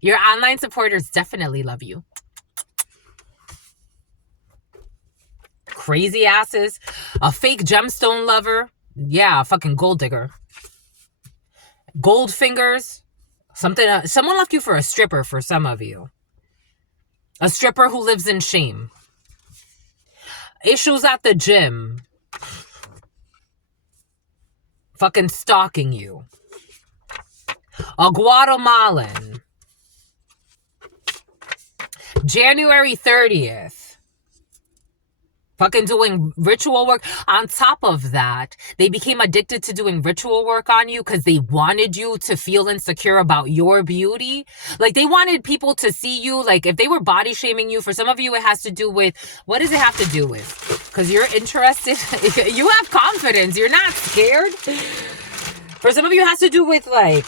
Your online supporters definitely love you. Crazy asses, a fake gemstone lover, yeah, a fucking gold digger, gold fingers, something. Someone left you for a stripper for some of you, a stripper who lives in shame, issues at the gym, fucking stalking you, a Guatemalan, January 30th. Fucking doing ritual work. On top of that, they became addicted to doing ritual work on you because they wanted you to feel insecure about your beauty. Like, they wanted people to see you. Like, if they were body shaming you, for some of you, it has to do with, what does it have to do with? Because you're interested. You have confidence. You're not scared. For some of you, it has to do with, like,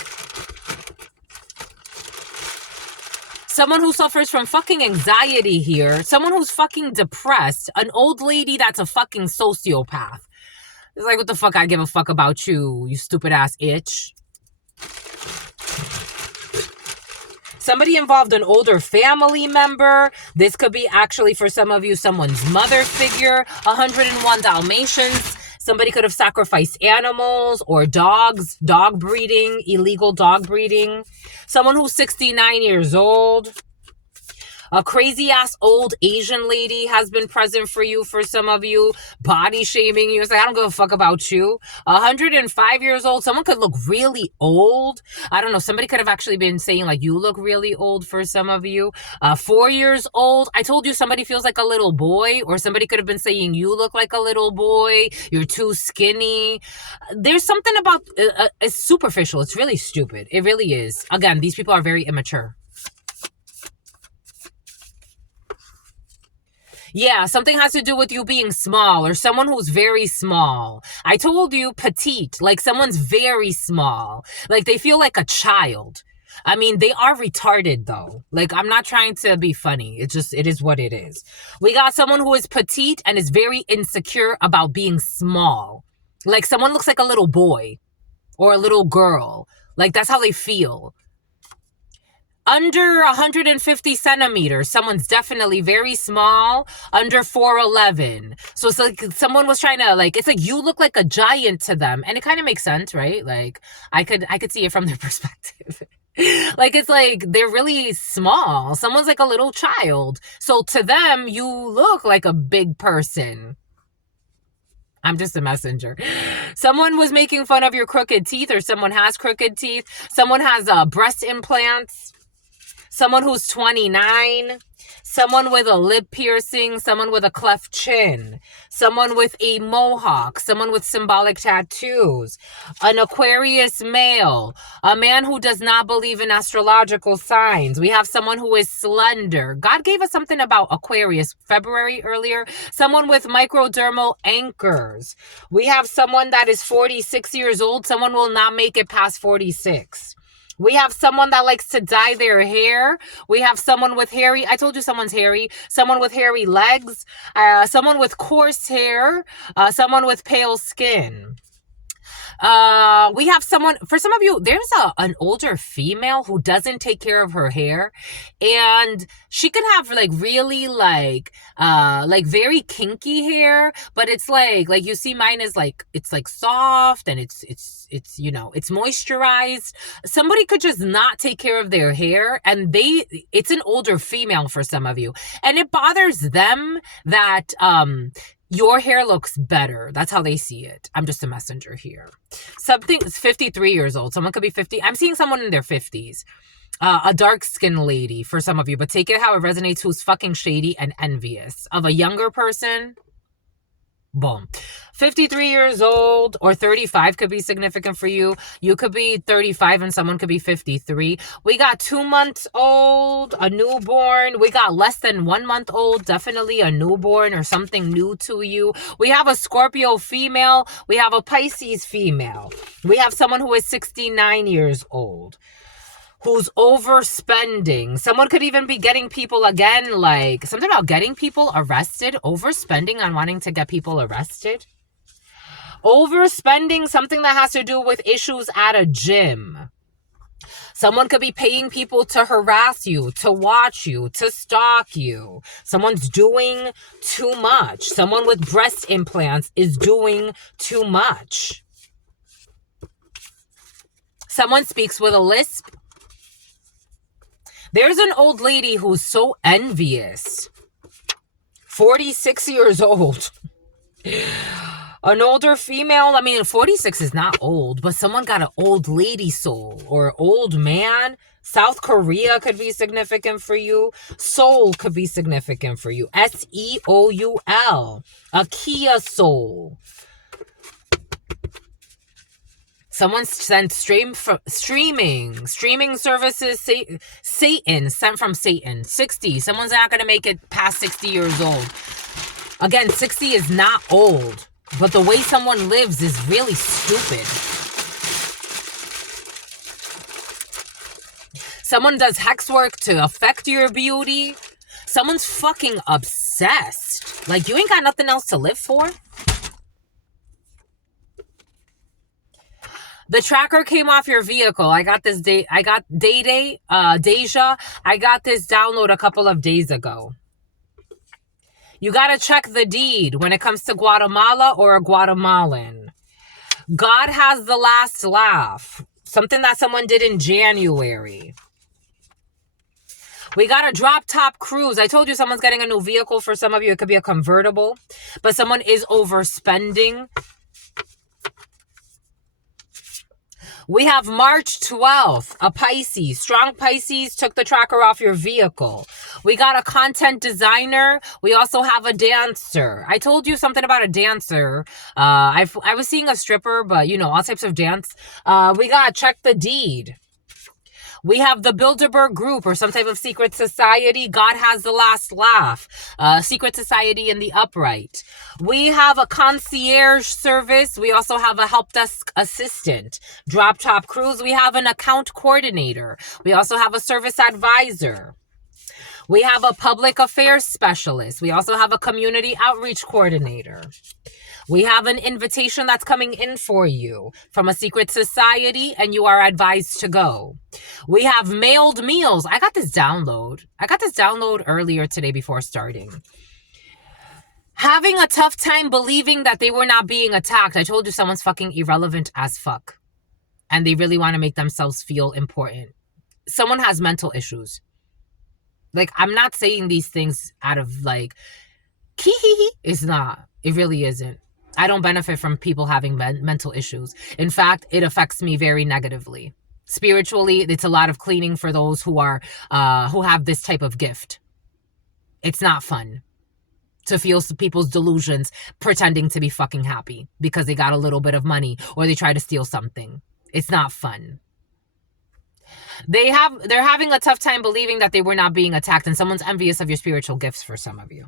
someone who suffers from fucking anxiety here. Someone who's fucking depressed. An old lady that's a fucking sociopath. It's like, what the fuck I give a fuck about you, you stupid ass itch. Somebody involved an older family member. This could be actually for some of you, someone's mother figure. 101 Dalmatians. Somebody could have sacrificed animals or dogs, dog breeding, illegal dog breeding. Someone who's 69 years old. A crazy ass old Asian lady has been present for you for some of you, body shaming you. It's like, I don't give a fuck about you. 105 years old. Someone could look really old. I don't know. Somebody could have actually been saying like, you look really old for some of you. 4 years old. I told you somebody feels like a little boy, or somebody could have been saying you look like a little boy. You're too skinny. There's something about it's superficial. It's really stupid. It really is. Again, these people are very immature. Yeah, something has to do with you being small or someone who's very small. I told you petite, like someone's very small. Like they feel like a child. I mean, they are retarded though. Like, I'm not trying to be funny. It is what it is. We got someone who is petite and is very insecure about being small. Like someone looks like a little boy or a little girl. Like that's how they feel. Under 150 centimeters, someone's definitely very small, under 4'11". So it's like someone was trying to, like, it's like you look like a giant to them. And it kind of makes sense, right? Like, I could see it from their perspective. Like, it's like they're really small. Someone's like a little child. So to them, you look like a big person. I'm just a messenger. Someone was making fun of your crooked teeth, or someone has crooked teeth. Someone has breast implants. Someone who's 29, someone with a lip piercing, someone with a cleft chin, someone with a mohawk, someone with symbolic tattoos, an Aquarius male, a man who does not believe in astrological signs. We have someone who is slender. God gave us something about Aquarius February earlier. Someone with microdermal anchors. We have someone that is 46 years old. Someone will not make it past 46. We have someone that likes to dye their hair. We have someone with hairy, I told you someone's hairy, someone with hairy legs, someone with coarse hair, someone with pale skin. We have someone, for some of you, there's an older female who doesn't take care of her hair, and she could have like really like very kinky hair, but it's like you see mine is like, it's like soft and it's you know, it's moisturized. Somebody could just not take care of their hair, and it's an older female for some of you, and it bothers them that your hair looks better. That's how they see it. I'm just a messenger here. Something is 53 years old. Someone could be 50. I'm seeing someone in their 50s. A dark-skinned lady for some of you, but take it how it resonates, who's fucking shady and envious of a younger person. Boom. 53 years old or 35 could be significant for you. You could be 35 and someone could be 53. We got 2 months old, a newborn. We got less than 1 month old, definitely a newborn or something new to you. We have a Scorpio female. We have a Pisces female. We have someone who is 69 years old, who's overspending. Someone could even be getting people, again, like something about getting people arrested, overspending on wanting to get people arrested. Overspending, something that has to do with issues at a gym. Someone could be paying people to harass you, to watch you, to stalk you. Someone's doing too much. Someone with breast implants is doing too much. Someone speaks with a lisp. There's an old lady who's so envious. 46 years old. An older female, I mean, 46 is not old, but someone got an old lady soul or old man. South Korea could be significant for you. Soul could be significant for you. S-E-O-U-L. A Kia soul. Someone sent streaming services, Satan, sent from Satan. 60, someone's not going to make it past 60 years old. Again, 60 is not old, but the way someone lives is really stupid. Someone does hex work to affect your beauty. Someone's fucking obsessed. Like, you ain't got nothing else to live for. The tracker came off your vehicle. I got this day. I got Deja. I got this download a couple of days ago. You got to check the deed when it comes to Guatemala or a Guatemalan. God has the last laugh. Something that someone did in January. We got a drop top cruise. I told you someone's getting a new vehicle. For some of you, it could be a convertible. But someone is overspending. We have March 12th, a Pisces. Strong Pisces took the tracker off your vehicle. We got a content designer. We also have a dancer. I told you something about a dancer. I was seeing a stripper, but, you know, all types of dance. We got check the deed. We have the Bilderberg Group or some type of secret society. God has the last laugh. Secret society in the upright. We have a concierge service. We also have a help desk assistant. Drop top cruise. We have an account coordinator. We also have a service advisor. We have a public affairs specialist. We also have a community outreach coordinator. We have an invitation that's coming in for you from a secret society, and you are advised to go. We have mailed meals. I got this download. Earlier today before starting. Having a tough time believing that they were not being attacked. I told you someone's fucking irrelevant as fuck. And they really want to make themselves feel important. Someone has mental issues. Like, I'm not saying these things out of like, it's not. It really isn't. I don't benefit from people having mental issues. In fact, it affects me very negatively. Spiritually, it's a lot of cleaning for those who have this type of gift. It's not fun to feel people's delusions pretending to be fucking happy because they got a little bit of money or they try to steal something. It's not fun. They're having a tough time believing that they were not being attacked, and someone's envious of your spiritual gifts for some of you.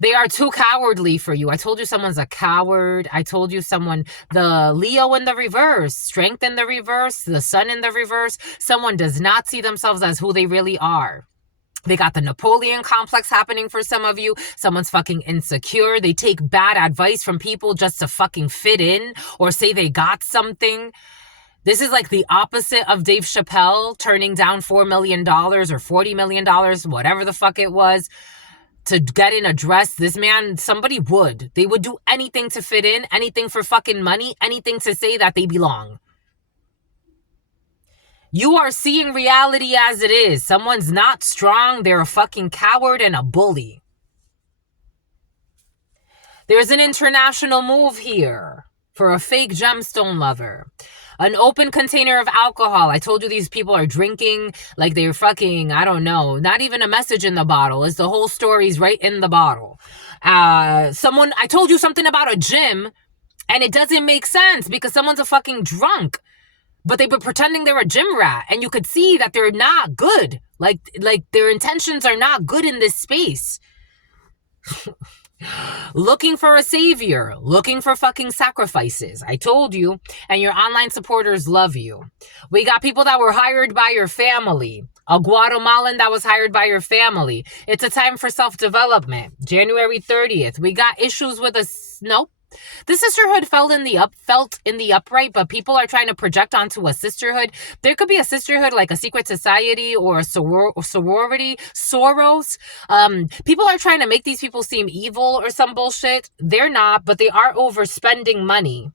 They are too cowardly for you. I told you someone's a coward. I told you the Leo in the reverse, strength in the reverse, the sun in the reverse. Someone does not see themselves as who they really are. They got the Napoleon complex happening for some of you. Someone's fucking insecure. They take bad advice from people just to fucking fit in or say they got something. This is like the opposite of Dave Chappelle turning down $4 million or $40 million, whatever the fuck it was, to get in a dress. This man, they would do anything to fit in, anything for fucking money, anything to say that they belong. You are seeing reality as it is. Someone's not strong. They're a fucking coward and a bully. There's an international move here for a fake gemstone lover. An open container of alcohol. I told you these people are drinking like they're fucking, I don't know, not even a message in the bottle. It's the whole story's right in the bottle. I told you something about a gym, and it doesn't make sense because someone's a fucking drunk. But they've been pretending they're a gym rat, and you could see that they're not good. Like their intentions are not good in this space. Looking for a savior, looking for fucking sacrifices. I told you, and your online supporters love you. We got people that were hired by your family. A Guatemalan that was hired by your family. It's a time for self-development. January 30th. We got issues with nope. The sisterhood felt in the upright, but people are trying to project onto a sisterhood. There could be a sisterhood like a secret society or a sorority, Soros. People are trying to make these people seem evil or some bullshit. They're not, but they are overspending money.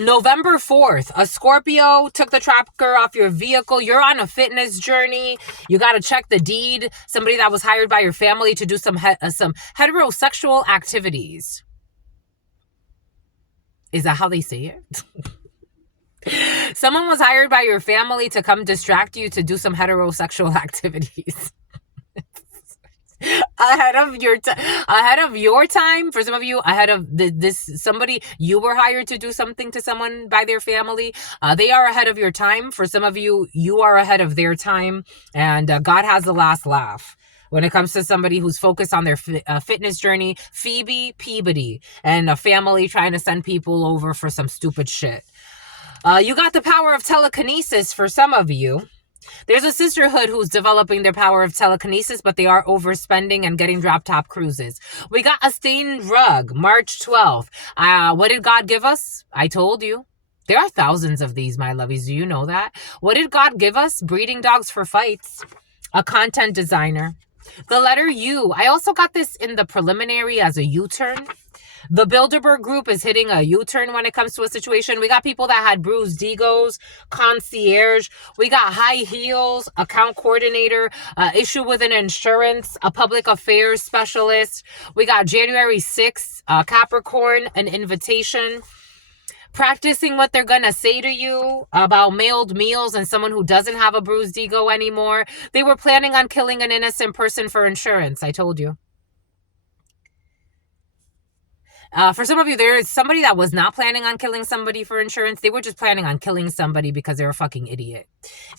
November 4th, a Scorpio took the tracker off your vehicle. You're on a fitness journey. You got to check the deed. Somebody that was hired by your family to do some heterosexual activities. Is that how they say it? Someone was hired by your family to come distract you to do some heterosexual activities. ahead of your time. For some of you, ahead of somebody, you were hired to do something to someone by their family. They are ahead of your time. For some of you, you are ahead of their time, and God has the last laugh when it comes to somebody who's focused on their fitness journey. Phoebe Peabody and a family trying to send people over for some stupid shit. You got the power of telekinesis for some of you. There's a sisterhood who's developing their power of telekinesis, but they are overspending and getting drop-top cruises. We got a stained rug, March 12th. What did God give us? I told you. There are thousands of these, my lovies. Do you know that? What did God give us? Breeding dogs for fights. A content designer. The letter U. I also got this in the preliminary as a U-turn. The Bilderberg group is hitting a U-turn when it comes to a situation. We got people that had bruised egos, concierge. We got high heels, account coordinator, issue with an insurance, a public affairs specialist. We got January 6th, Capricorn, an invitation. Practicing what they're gonna say to you about mailed meals and someone who doesn't have a bruised ego anymore. They were planning on killing an innocent person for insurance. I told you. For some of you, there is somebody that was not planning on killing somebody for insurance. They were just planning on killing somebody because they're a fucking idiot.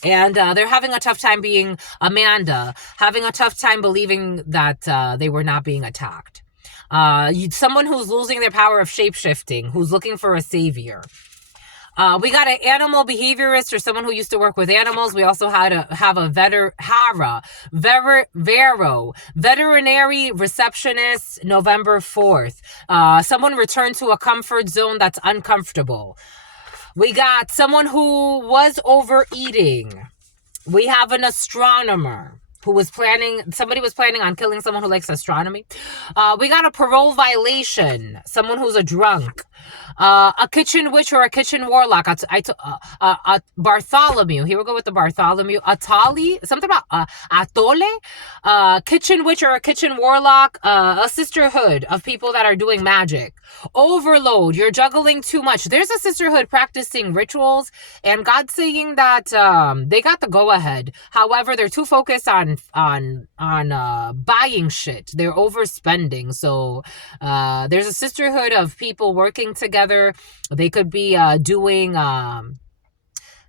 And they're having a tough time being Amanda, having a tough time believing that they were not being attacked. Someone who's losing their power of shape-shifting, who's looking for a savior. We got an animal behaviorist or someone who used to work with animals. We also had a veterinary receptionist, November 4th. Someone returned to a comfort zone that's uncomfortable. We got someone who was overeating. We have an astronomer who somebody was planning on killing someone who likes astronomy. We got a parole violation, someone who's a drunk. A kitchen witch or a kitchen warlock. Bartholomew. Here we go with the Bartholomew. Atali. Something about Atole. Kitchen witch or a kitchen warlock. A sisterhood of people that are doing magic. Overload. You're juggling too much. There's a sisterhood practicing rituals, and God's saying that they got the go ahead. However, they're too focused on buying shit. They're overspending. So there's a sisterhood of people working together. They could be doing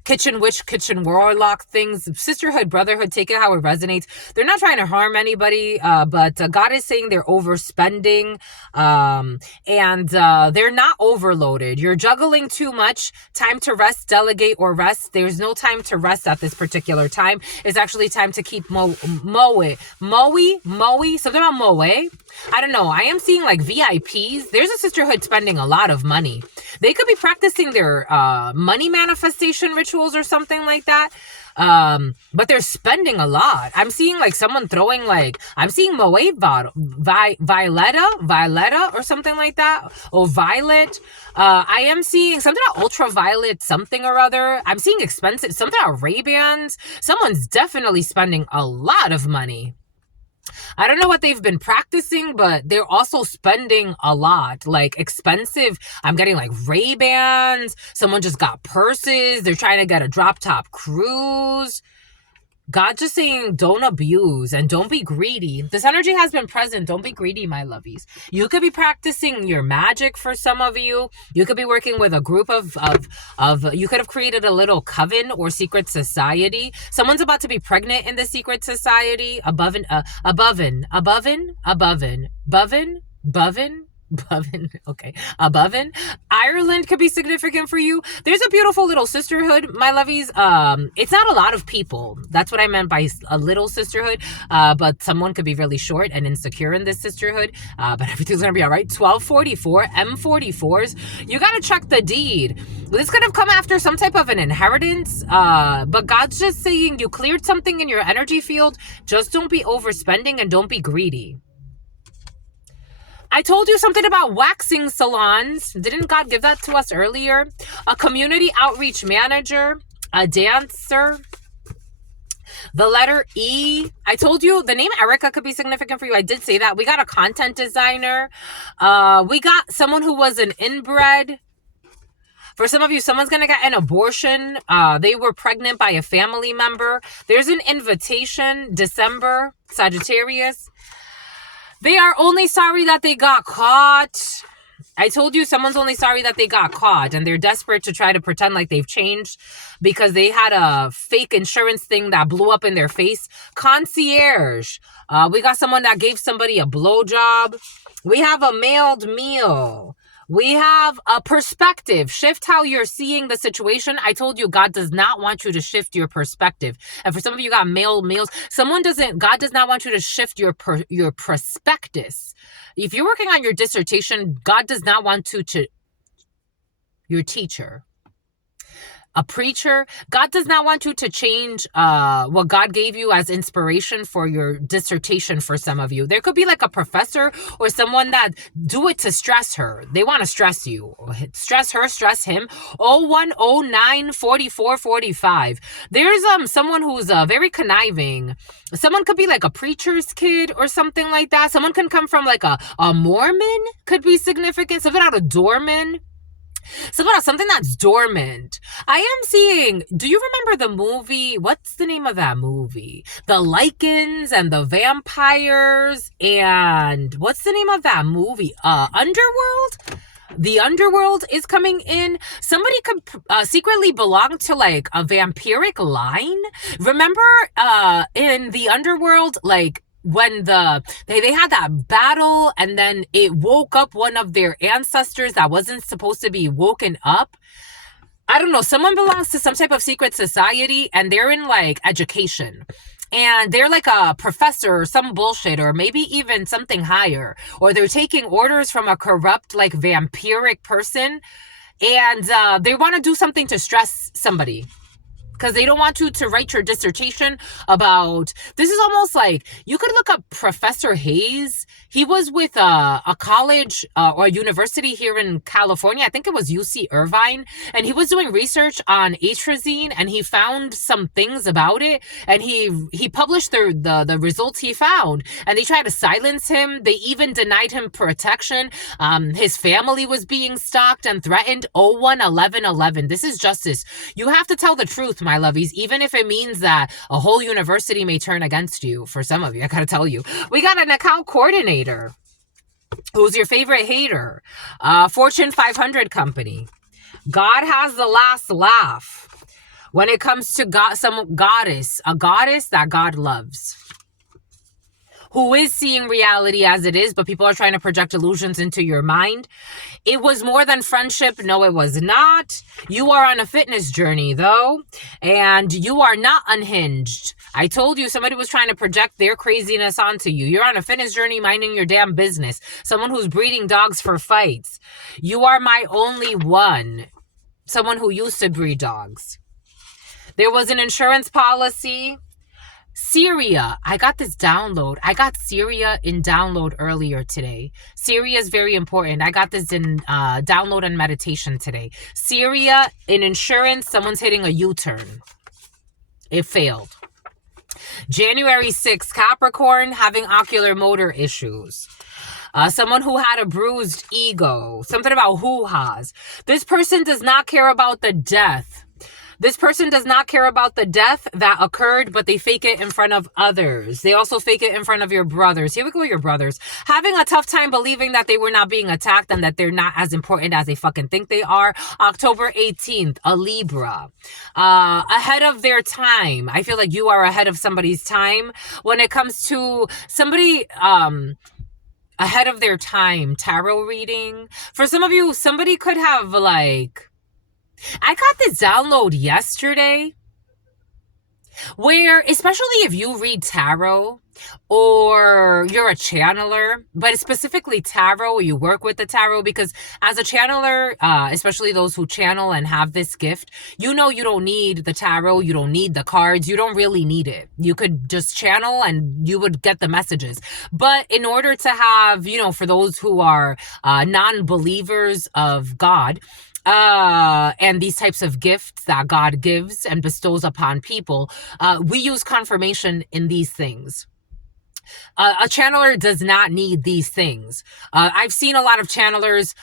kitchen witch, kitchen warlock things, sisterhood, brotherhood, take it how it resonates. They're not trying to harm anybody, but God is saying they're overspending, and they're not overloaded. You're juggling too much. Time to rest, delegate, or rest. There's no time to rest at this particular time. It's actually time to keep moe, something about moe. I don't know. I am seeing like VIPs. There's a sisterhood spending a lot of money. They could be practicing their money manifestation rituals or something like that. But they're spending a lot. I'm seeing like someone throwing I'm seeing Moe Violetta or something like that. Or Violet. I am seeing something about ultraviolet something or other. I'm seeing expensive, something about Ray-Bans. Someone's definitely spending a lot of money. I don't know what they've been practicing, but they're also spending a lot, like expensive. I'm getting like Ray-Bans. Someone just got purses. They're trying to get a drop-top cruise. God's just saying don't abuse and don't be greedy. This energy has been present. Don't be greedy, my lovies. You could be practicing your magic for some of you. You could be working with a group of you could have created a little coven or secret society. Someone's about to be pregnant in the secret society. Okay. Ireland could be significant for you. There's a beautiful little sisterhood, my lovies. It's not a lot of people. That's what I meant by a little sisterhood. But someone could be really short and insecure in this sisterhood. But everything's gonna be all right. 1244 M44s. You gotta check the deed. This could have come after some type of an inheritance. But God's just saying you cleared something in your energy field. Just don't be overspending and don't be greedy. I told you something about waxing salons. Didn't God give that to us earlier? A community outreach manager, a dancer, the letter E. I told you the name Erica could be significant for you. I did say that. We got a content designer. We got someone who was an inbred. For some of you, someone's going to get an abortion. They were pregnant by a family member. There's an invitation, December, Sagittarius. They are only sorry that they got caught. I told you someone's only sorry that they got caught, and they're desperate to try to pretend like they've changed because they had a fake insurance thing that blew up in their face. Concierge. We got someone that gave somebody a blowjob. We have a mailed meal. We have a perspective. Shift how you're seeing the situation. I told you God does not want you to shift your perspective. And for some of you got males, God does not want you to shift your prospectus. If you're working on your dissertation, God does not want you to, your teacher, a preacher, God does not want you to change what God gave you as inspiration for your dissertation. For some of you, there could be like a professor or someone that do it to stress her. They want to stress you, stress her, stress him. 0109 44 45. There's someone who's very conniving. Someone could be like a preacher's kid or something like that. Someone can come from like a Mormon, could be significant. Something out of Dorman. Something that's dormant. I am seeing, do you remember the movie? What's the name of that movie? The Lycans and the Vampires, and what's the name of that movie? Underworld? The Underworld is coming in. Somebody could secretly belong to like a vampiric line. Remember in the Underworld, like when they had that battle and then it woke up one of their ancestors that wasn't supposed to be woken up. I don't know, someone belongs to some type of secret society and they're in like education. And they're like a professor or some bullshit, or maybe even something higher. Or they're taking orders from a corrupt, like vampiric person. And they want to do something to stress somebody. Because they don't want you to write your dissertation about, this is almost like, you could look up Professor Hayes. He was with a college or a university here in California. I think it was UC Irvine. And he was doing research on atrazine and he found some things about it. And he published the results he found. And they tried to silence him. They even denied him protection. His family was being stalked and threatened. 011111. This is justice. You have to tell the truth, my lovies, even if it means that a whole university may turn against you. For some of you, I gotta tell you, we got an account coordinator. Who's your favorite hater? Fortune 500 company. God has the last laugh when it comes to God, a goddess that God loves, who is seeing reality as it is, but people are trying to project illusions into your mind. It was more than friendship. No, it was not. You are on a fitness journey, though, and you are not unhinged. I told you somebody was trying to project their craziness onto you. You're on a fitness journey, minding your damn business. Someone who's breeding dogs for fights. You are my only one. Someone who used to breed dogs. There was an insurance policy. Syria, I got this download. I got Syria in download earlier today. Syria is very important. I got this in download and meditation today. Syria in insurance, someone's hitting a U-turn. It failed. January 6th, Capricorn having ocular motor issues. Someone who had a bruised ego. Something about hoo-has. This person does not care about the death. This person does not care about the death that occurred, but they fake it in front of others. They also fake it in front of your brothers. Here we go, your brothers. Having a tough time believing that they were not being attacked and that they're not as important as they fucking think they are. October 18th, a Libra. Ahead of their time. I feel like you are ahead of somebody's time. When it comes to somebody... ahead of their time, tarot reading. For some of you, somebody could have like... I got this download yesterday where, especially if you read tarot or you're a channeler, but specifically tarot, or you work with the tarot, because as a channeler, especially those who channel and have this gift, you know you don't need the tarot, you don't need the cards, you don't really need it. You could just channel and you would get the messages. But in order to have, you know, for those who are non-believers of God, and these types of gifts that God gives and bestows upon people, we use confirmation in these things. A channeler does not need these things. I've seen a lot of channelers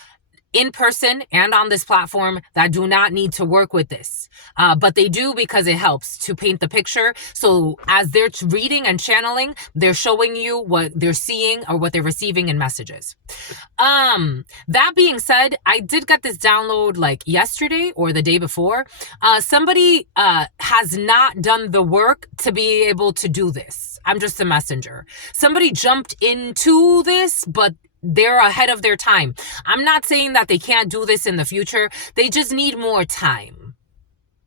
in person and on this platform that do not need to work with this. But they do because it helps to paint the picture. So as they're reading and channeling, they're showing you what they're seeing or what they're receiving in messages. That being said, I did get this download like yesterday or the day before. Somebody has not done the work to be able to do this. I'm just a messenger. Somebody jumped into this, but they're ahead of their time. I'm not saying that they can't do this in the future. They just need more time.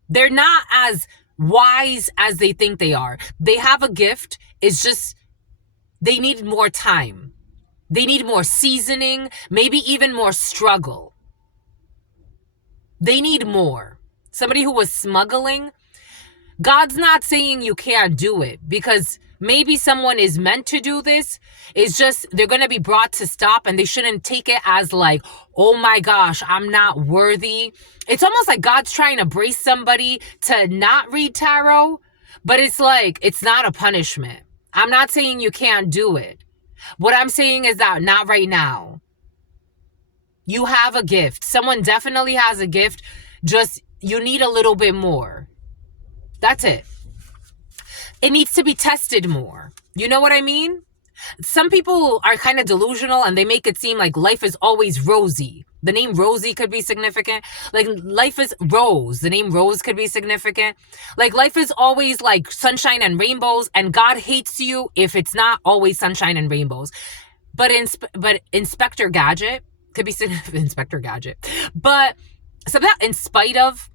They're not as wise as they think they are. They have a gift. It's just they need more time. They need more seasoning, maybe even more struggle. They need more. Somebody who was smuggling, God's not saying you can't do it, because maybe someone is meant to do this. It's just they're going to be brought to stop, and they shouldn't take it as like, oh my gosh, I'm not worthy. It's almost like God's trying to brace somebody to not read tarot, but it's like, it's not a punishment. I'm not saying you can't do it. What I'm saying is that not right now. You have a gift. Someone definitely has a gift. Just, you need a little bit more. That's it. It needs to be tested more. You know what I mean? Some people are kind of delusional and they make it seem like life is always rosy. The name Rosie could be significant. Like life is Rose. The name Rose could be significant. Like life is always like sunshine and rainbows, and God hates you if it's not always sunshine and rainbows. But Inspector Gadget could be significant. Inspector Gadget. But something in spite of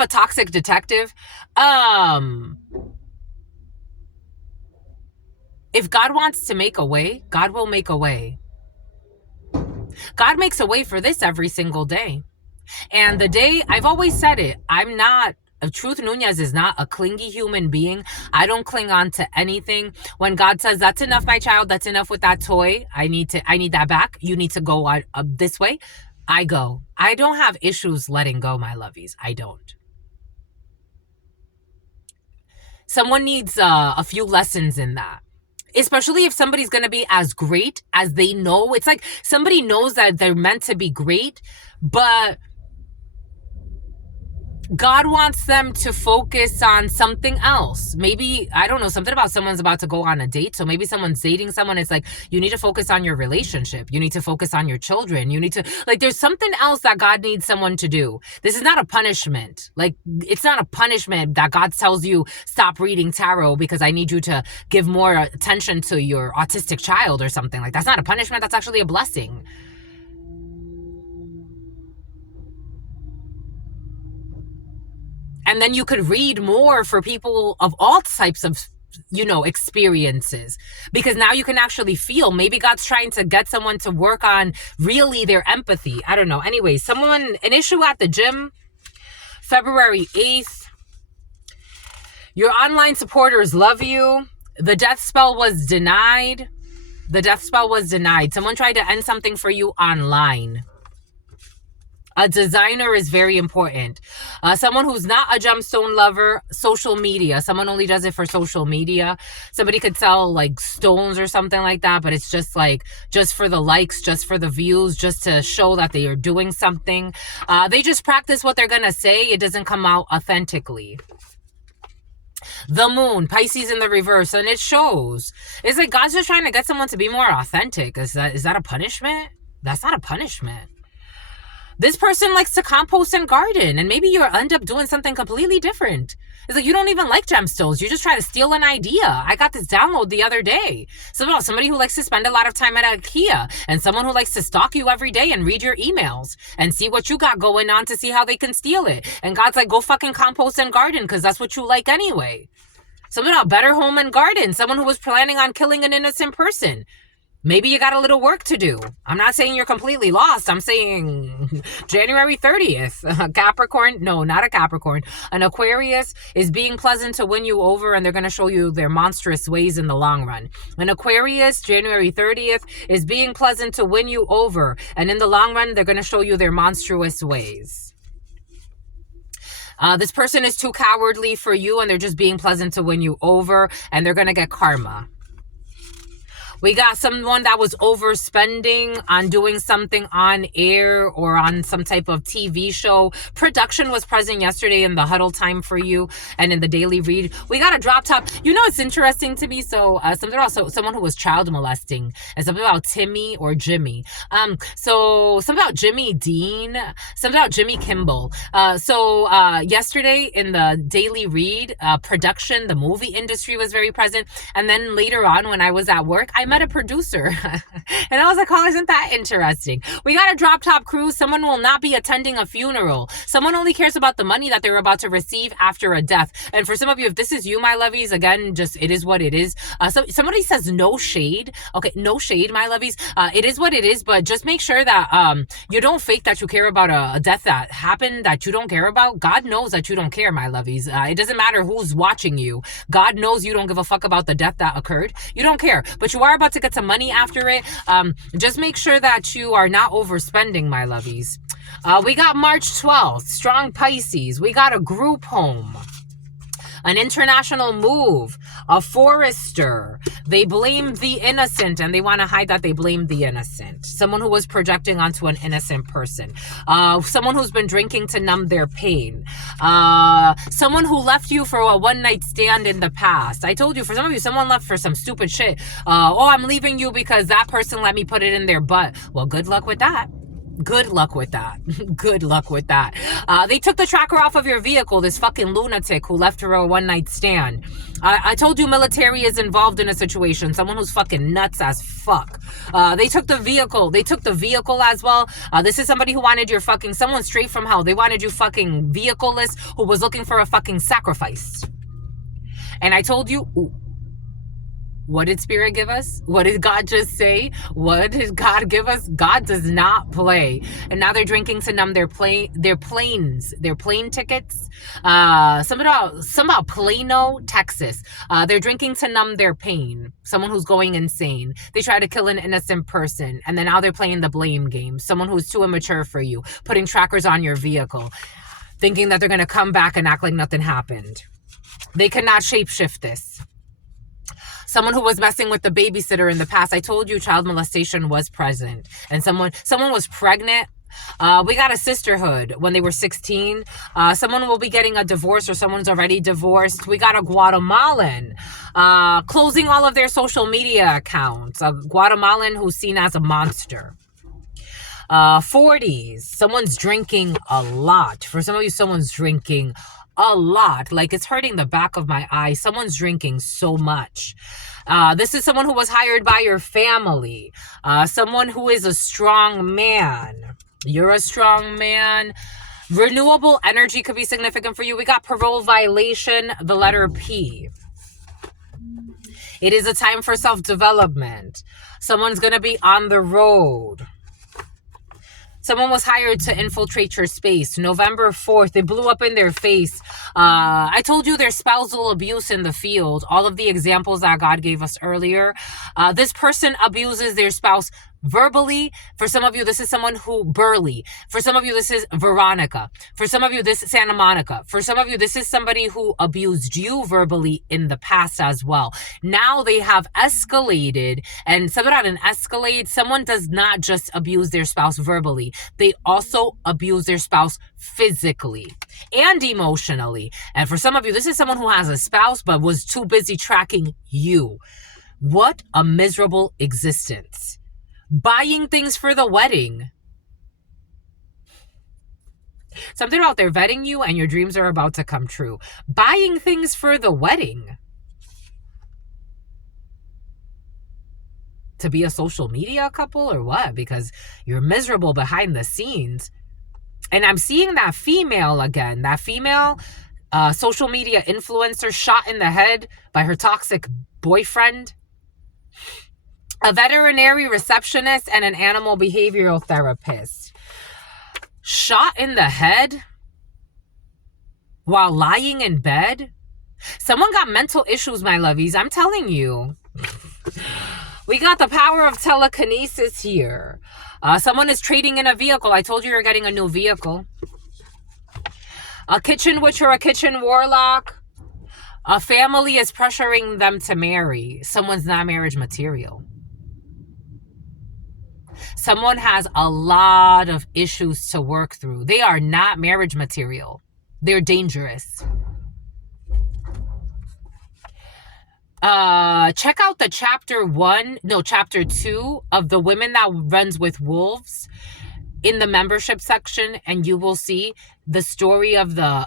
a toxic detective, if God wants to make a way, God will make a way. God makes a way for this every single day. And the day, I've always said it, Truth Nuñez is not a clingy human being. I don't cling on to anything. When God says, that's enough, my child, that's enough with that toy. I need that back. You need to go on this way. I go. I don't have issues letting go, my lovies. I don't. Someone needs a few lessons in that. Especially if somebody's going to be as great as they know. It's like somebody knows that they're meant to be great, but God wants them to focus on something else. Maybe, I don't know, something about someone's about to go on a date. So maybe someone's dating someone. It's like, you need to focus on your relationship. You need to focus on your children. You need to, like, there's something else that God needs someone to do. This is not a punishment. Like, it's not a punishment that God tells you, stop reading tarot because I need you to give more attention to your autistic child or something. Like, that's not a punishment. That's actually a blessing. And then you could read more for people of all types of, experiences. Because now you can actually feel. Maybe God's trying to get someone to work on really their empathy. I don't know. Anyway, an issue at the gym, February 8th. Your online supporters love you. The death spell was denied. Someone tried to end something for you online. A designer is very important. Someone who's not a gemstone lover, social media. Someone only does it for social media. Somebody could sell like stones or something like that, but it's just for the likes, just for the views, just to show that they are doing something. They just practice what they're going to say. It doesn't come out authentically. The moon, Pisces in the reverse, and it shows. It's like God's just trying to get someone to be more authentic. Is that a punishment? That's not a punishment. This person likes to compost and garden, and maybe you'll end up doing something completely different. It's like you don't even like gemstones. You just try to steal an idea. I got this download the other day. Somebody who likes to spend a lot of time at IKEA, and someone who likes to stalk you every day and read your emails and see what you got going on to see how they can steal it. And God's like, go fucking compost and garden because that's what you like anyway. Something about better home and garden. Someone who was planning on killing an innocent person. Maybe you got a little work to do. I'm not saying you're completely lost. I'm saying January 30th. Capricorn. No, not a Capricorn. An Aquarius is being pleasant to win you over, and they're going to show you their monstrous ways in the long run. An Aquarius, January 30th, is being pleasant to win you over, and in the long run, they're going to show you their monstrous ways. This person is too cowardly for you, and they're just being pleasant to win you over, and they're going to get karma. We got someone that was overspending on doing something on air or on some type of TV show. Production was present yesterday in the huddle time for you and in the daily read. We got a drop top. It's interesting to me. So something about someone who was child molesting, and something about Timmy or Jimmy. So something about Jimmy Dean, something about Jimmy Kimball. Yesterday in the daily read, production, the movie industry was very present. And then later on when I was at work, I I met a producer. And I was like, oh, isn't that interesting? We got a drop top cruise. Someone will not be attending a funeral. Someone only cares about the money that they're about to receive after a death. And for some of you, if this is you, my lovies, again, just it is what it is. So somebody says no shade. Okay, no shade, my lovies. It is what it is, but just make sure that you don't fake that you care about a death that happened that you don't care about. God knows that you don't care, my lovies. It doesn't matter who's watching you. God knows you don't give a fuck about the death that occurred. You don't care, but you are about to get some money after it. Just make sure that you are not overspending, my lovies. We got March 12th, strong Pisces. We got a group home, an international move, a forester. They blame the innocent and they want to hide that they blame the innocent. Someone who was projecting onto an innocent person. Someone who's been drinking to numb their pain. Someone who left you for a one-night stand in the past. I told you, for some of you, someone left for some stupid shit. Oh, I'm leaving you because that person let me put it in their butt. Well, good luck with that. Good luck with that. Good luck with that. They took the tracker off of your vehicle, this fucking lunatic who left her a one-night stand. I told you military is involved in a situation. Someone who's fucking nuts as fuck. They took the vehicle. They took the vehicle as well. This is somebody who wanted your fucking, someone straight from hell. They wanted you fucking vehicleless who was looking for a fucking sacrifice. And I told you, ooh, what did Spirit give us? What did God just say? What did God give us? God does not play. And now they're drinking to numb their plane tickets. Somehow Plano, Texas. They're drinking to numb their pain. Someone who's going insane. They try to kill an innocent person. And then now they're playing the blame game. Someone who's too immature for you. Putting trackers on your vehicle. Thinking that they're going to come back and act like nothing happened. They cannot shapeshift this. Someone who was messing with the babysitter in the past. I told you child molestation was present. And someone was pregnant. We got a sisterhood when they were 16. Someone will be getting a divorce or someone's already divorced. We got a Guatemalan closing all of their social media accounts. A Guatemalan who's seen as a monster. 40s. Someone's drinking a lot. For some of you, someone's drinking a lot. Like it's hurting the back of my eye. Someone's drinking so much. This is someone who was hired by your family. Someone who is a strong man. You're a strong man. Renewable energy could be significant for you. We got parole violation, the letter P. It is a time for self-development. Someone's going to be on the road. Someone was hired to infiltrate your space. November 4th, they blew up in their face. I told you there's spousal abuse in the field. All of the examples that God gave us earlier. This person abuses their spouse verbally. For some of you, this is someone who Burley. For some of you, this is Veronica. For some of you, this is Santa Monica. For some of you, this is somebody who abused you verbally in the past as well. Now they have escalated, and something about an escalade, someone does not just abuse their spouse verbally. They also abuse their spouse physically and emotionally. And for some of you, this is someone who has a spouse but was too busy tracking you. What a miserable existence. Buying things for the wedding. Something about they're vetting you and your dreams are about to come true. Buying things for the wedding. To be a social media couple or what? Because you're miserable behind the scenes. And I'm seeing that female again. That female social media influencer shot in the head by her toxic boyfriend. A veterinary receptionist and an animal behavioral therapist. Shot in the head while lying in bed. Someone got mental issues, my lovies. I'm telling you. We got the power of telekinesis here. Someone is trading in a vehicle. I told you you're getting a new vehicle. A kitchen witch or a kitchen warlock. A family is pressuring them to marry. Someone's not marriage material. Someone has a lot of issues to work through. They are not marriage material. They're dangerous. Check out the chapter 2 of The Women That Runs with Wolves in the membership section, and you will see the story of the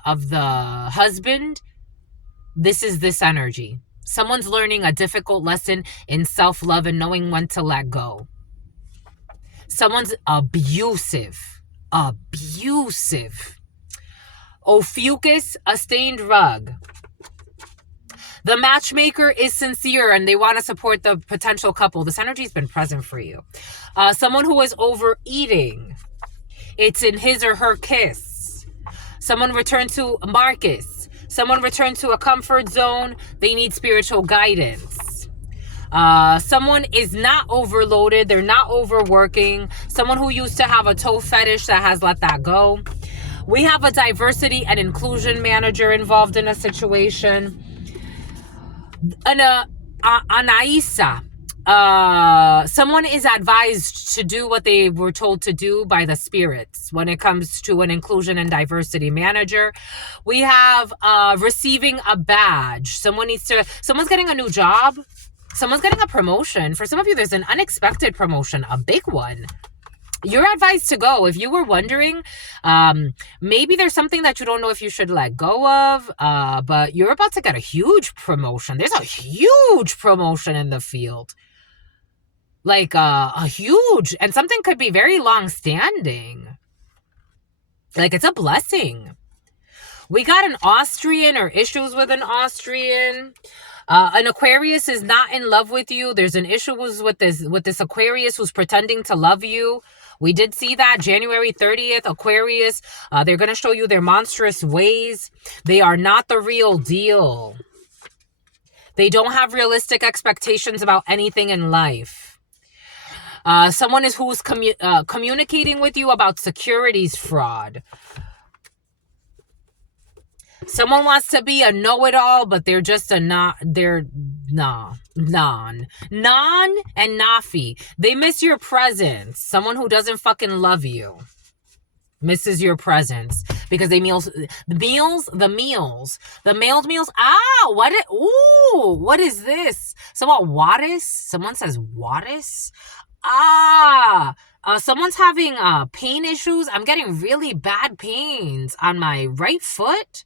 husband. This is this energy. Someone's learning a difficult lesson in self-love and knowing when to let go. Someone's abusive. Abusive. Ophiuchus, a stained rug. The matchmaker is sincere and they want to support the potential couple. This energy's been present for you. Someone who is overeating. It's in his or her kiss. Someone returned to Marcus. Someone returned to a comfort zone. They need spiritual guidance. Someone is not overloaded. They're not overworking. Someone who used to have a toe fetish that has let that go. We have a diversity and inclusion manager involved in a situation. Anaisa. Someone is advised to do what they were told to do by the spirits when it comes to an inclusion and diversity manager. We have receiving a badge. Someone's getting a new job. Someone's getting a promotion. For some of you, there's an unexpected promotion, a big one. You're advised to go. If you were wondering, maybe there's something that you don't know if you should let go of, but you're about to get a huge promotion. There's a huge promotion in the field. Like a huge, and something could be very long-standing. Like it's a blessing. We got an Austrian or issues with an Austrian. An Aquarius is not in love with you. There's an issue with this Aquarius who's pretending to love you. We did see that January 30th, Aquarius. They're going to show you their monstrous ways. They are not the real deal. They don't have realistic expectations about anything in life. Someone who's communicating with you about securities fraud. Someone wants to be a know-it-all, but they're just a non and nafi. They miss your presence. Someone who doesn't fucking love you misses your presence because the mailed meals. What is this? Someone says Wattis. Someone's having pain issues. I'm getting really bad pains on my right foot.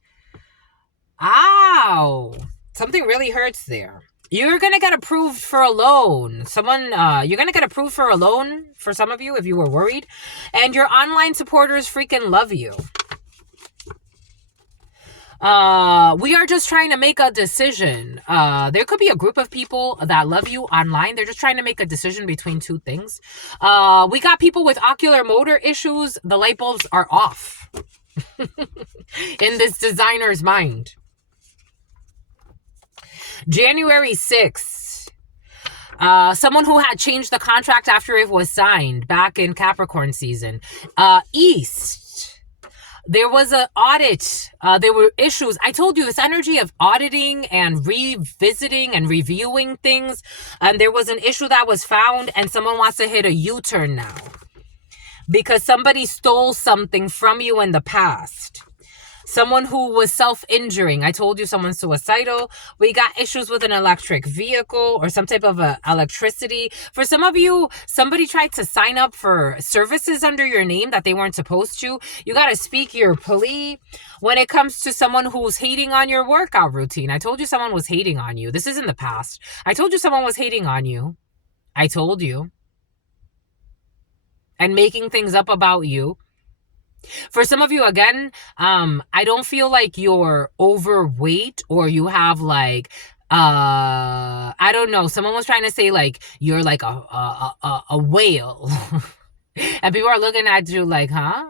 Ow. Something really hurts there. You're going to get approved for a loan. You're going to get approved for a loan for some of you if you were worried. And your online supporters freaking love you. We are just trying to make a decision. There could be a group of people that love you online. They're just trying to make a decision between two things. We got people with ocular motor issues. The light bulbs are off in this designer's mind. January 6th. Someone who had changed the contract after it was signed back in Capricorn season. East. There was an audit. There were issues. I told you this energy of auditing and revisiting and reviewing things. And there was an issue that was found and someone wants to hit a U-turn now. Because somebody stole something from you in the past. Someone who was self-injuring. I told you someone's suicidal. We got issues with an electric vehicle or some type of electricity. For some of you, somebody tried to sign up for services under your name that they weren't supposed to. You got to speak your plea. When it comes to someone who's hating on your workout routine. I told you someone was hating on you. This is in the past. I told you someone was hating on you. I told you. And making things up about you. For some of you, again, I don't feel like you're overweight or you have like, I don't know. Someone was trying to say like, you're like a whale. And people are looking at you like, huh?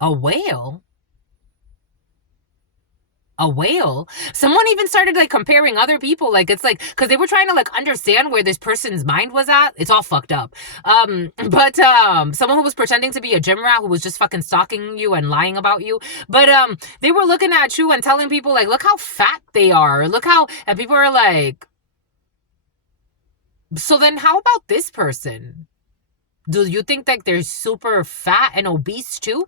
A whale? A whale? Someone even started like comparing other people. Like it's like, because they were trying to like understand where this person's mind was at. It's all fucked up. But someone who was pretending to be a gym rat who was just fucking stalking you and lying about you. But they were looking at you and telling people like, look how fat they are. Look how, and people are like, so then how about this person? Do you think that they're super fat and obese too?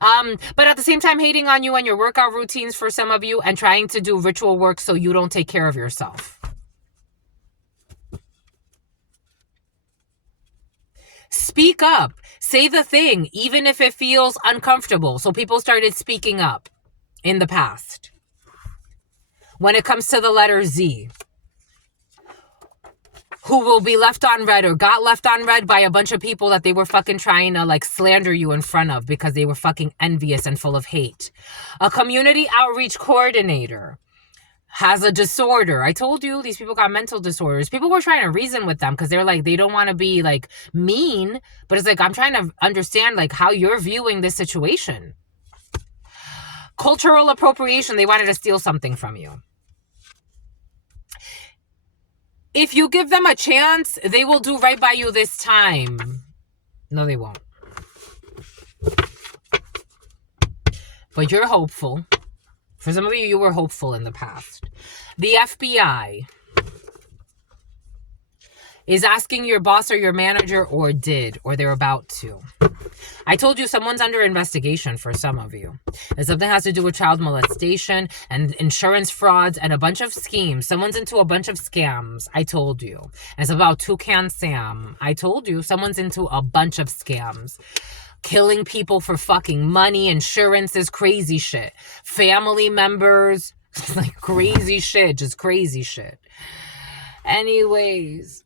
But at the same time, hating on you and your workout routines for some of you and trying to do ritual work so you don't take care of yourself. Speak up. Say the thing, even if it feels uncomfortable. So people started speaking up in the past. When it comes to the letter Z, who will be left on red or got left on red by a bunch of people that they were fucking trying to like slander you in front of because they were fucking envious and full of hate. A community outreach coordinator has a disorder. I told you these people got mental disorders. People were trying to reason with them because they're like, they don't want to be like mean, but it's like, I'm trying to understand like how you're viewing this situation. Cultural appropriation. They wanted to steal something from you. If you give them a chance, they will do right by you this time. No, they won't. But you're hopeful. For some of you, you were hopeful in the past. The FBI is asking your boss or your manager, or they're about to. I told you someone's under investigation for some of you. And something has to do with child molestation and insurance frauds and a bunch of schemes. Someone's into a bunch of scams. I told you. And it's about Toucan Sam. I told you someone's into a bunch of scams. Killing people for fucking money, insurances, crazy shit. Family members, like crazy shit, just crazy shit. Anyways.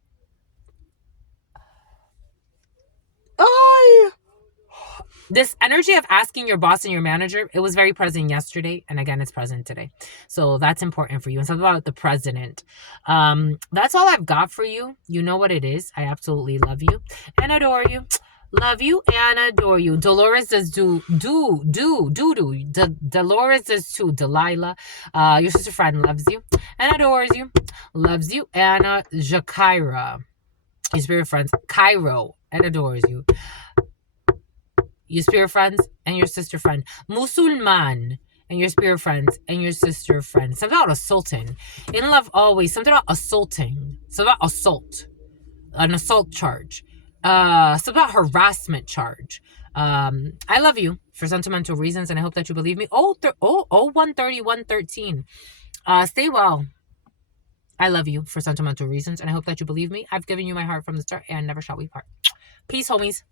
This energy of asking your boss and your manager, it was very present yesterday. And again, it's present today. So that's important for you. And something about the president. That's all I've got for you. You know what it is. I absolutely love you and adore you. Love you and adore you. Dolores does do. Dolores does too. Delilah, your sister friend, loves you and adores you. Loves you. Anna Jakira, your spirit friends, Cairo, and adores you. Your spirit friends and your sister friend. Musulman and your spirit friends and your sister friend. Something about assaulting. In love always. Something about assaulting. Something about assault. An assault charge. Something about harassment charge. I love you for sentimental reasons and I hope that you believe me. 130-113. Stay well. I love you for sentimental reasons and I hope that you believe me. I've given you my heart from the start and never shall we part. Peace, homies.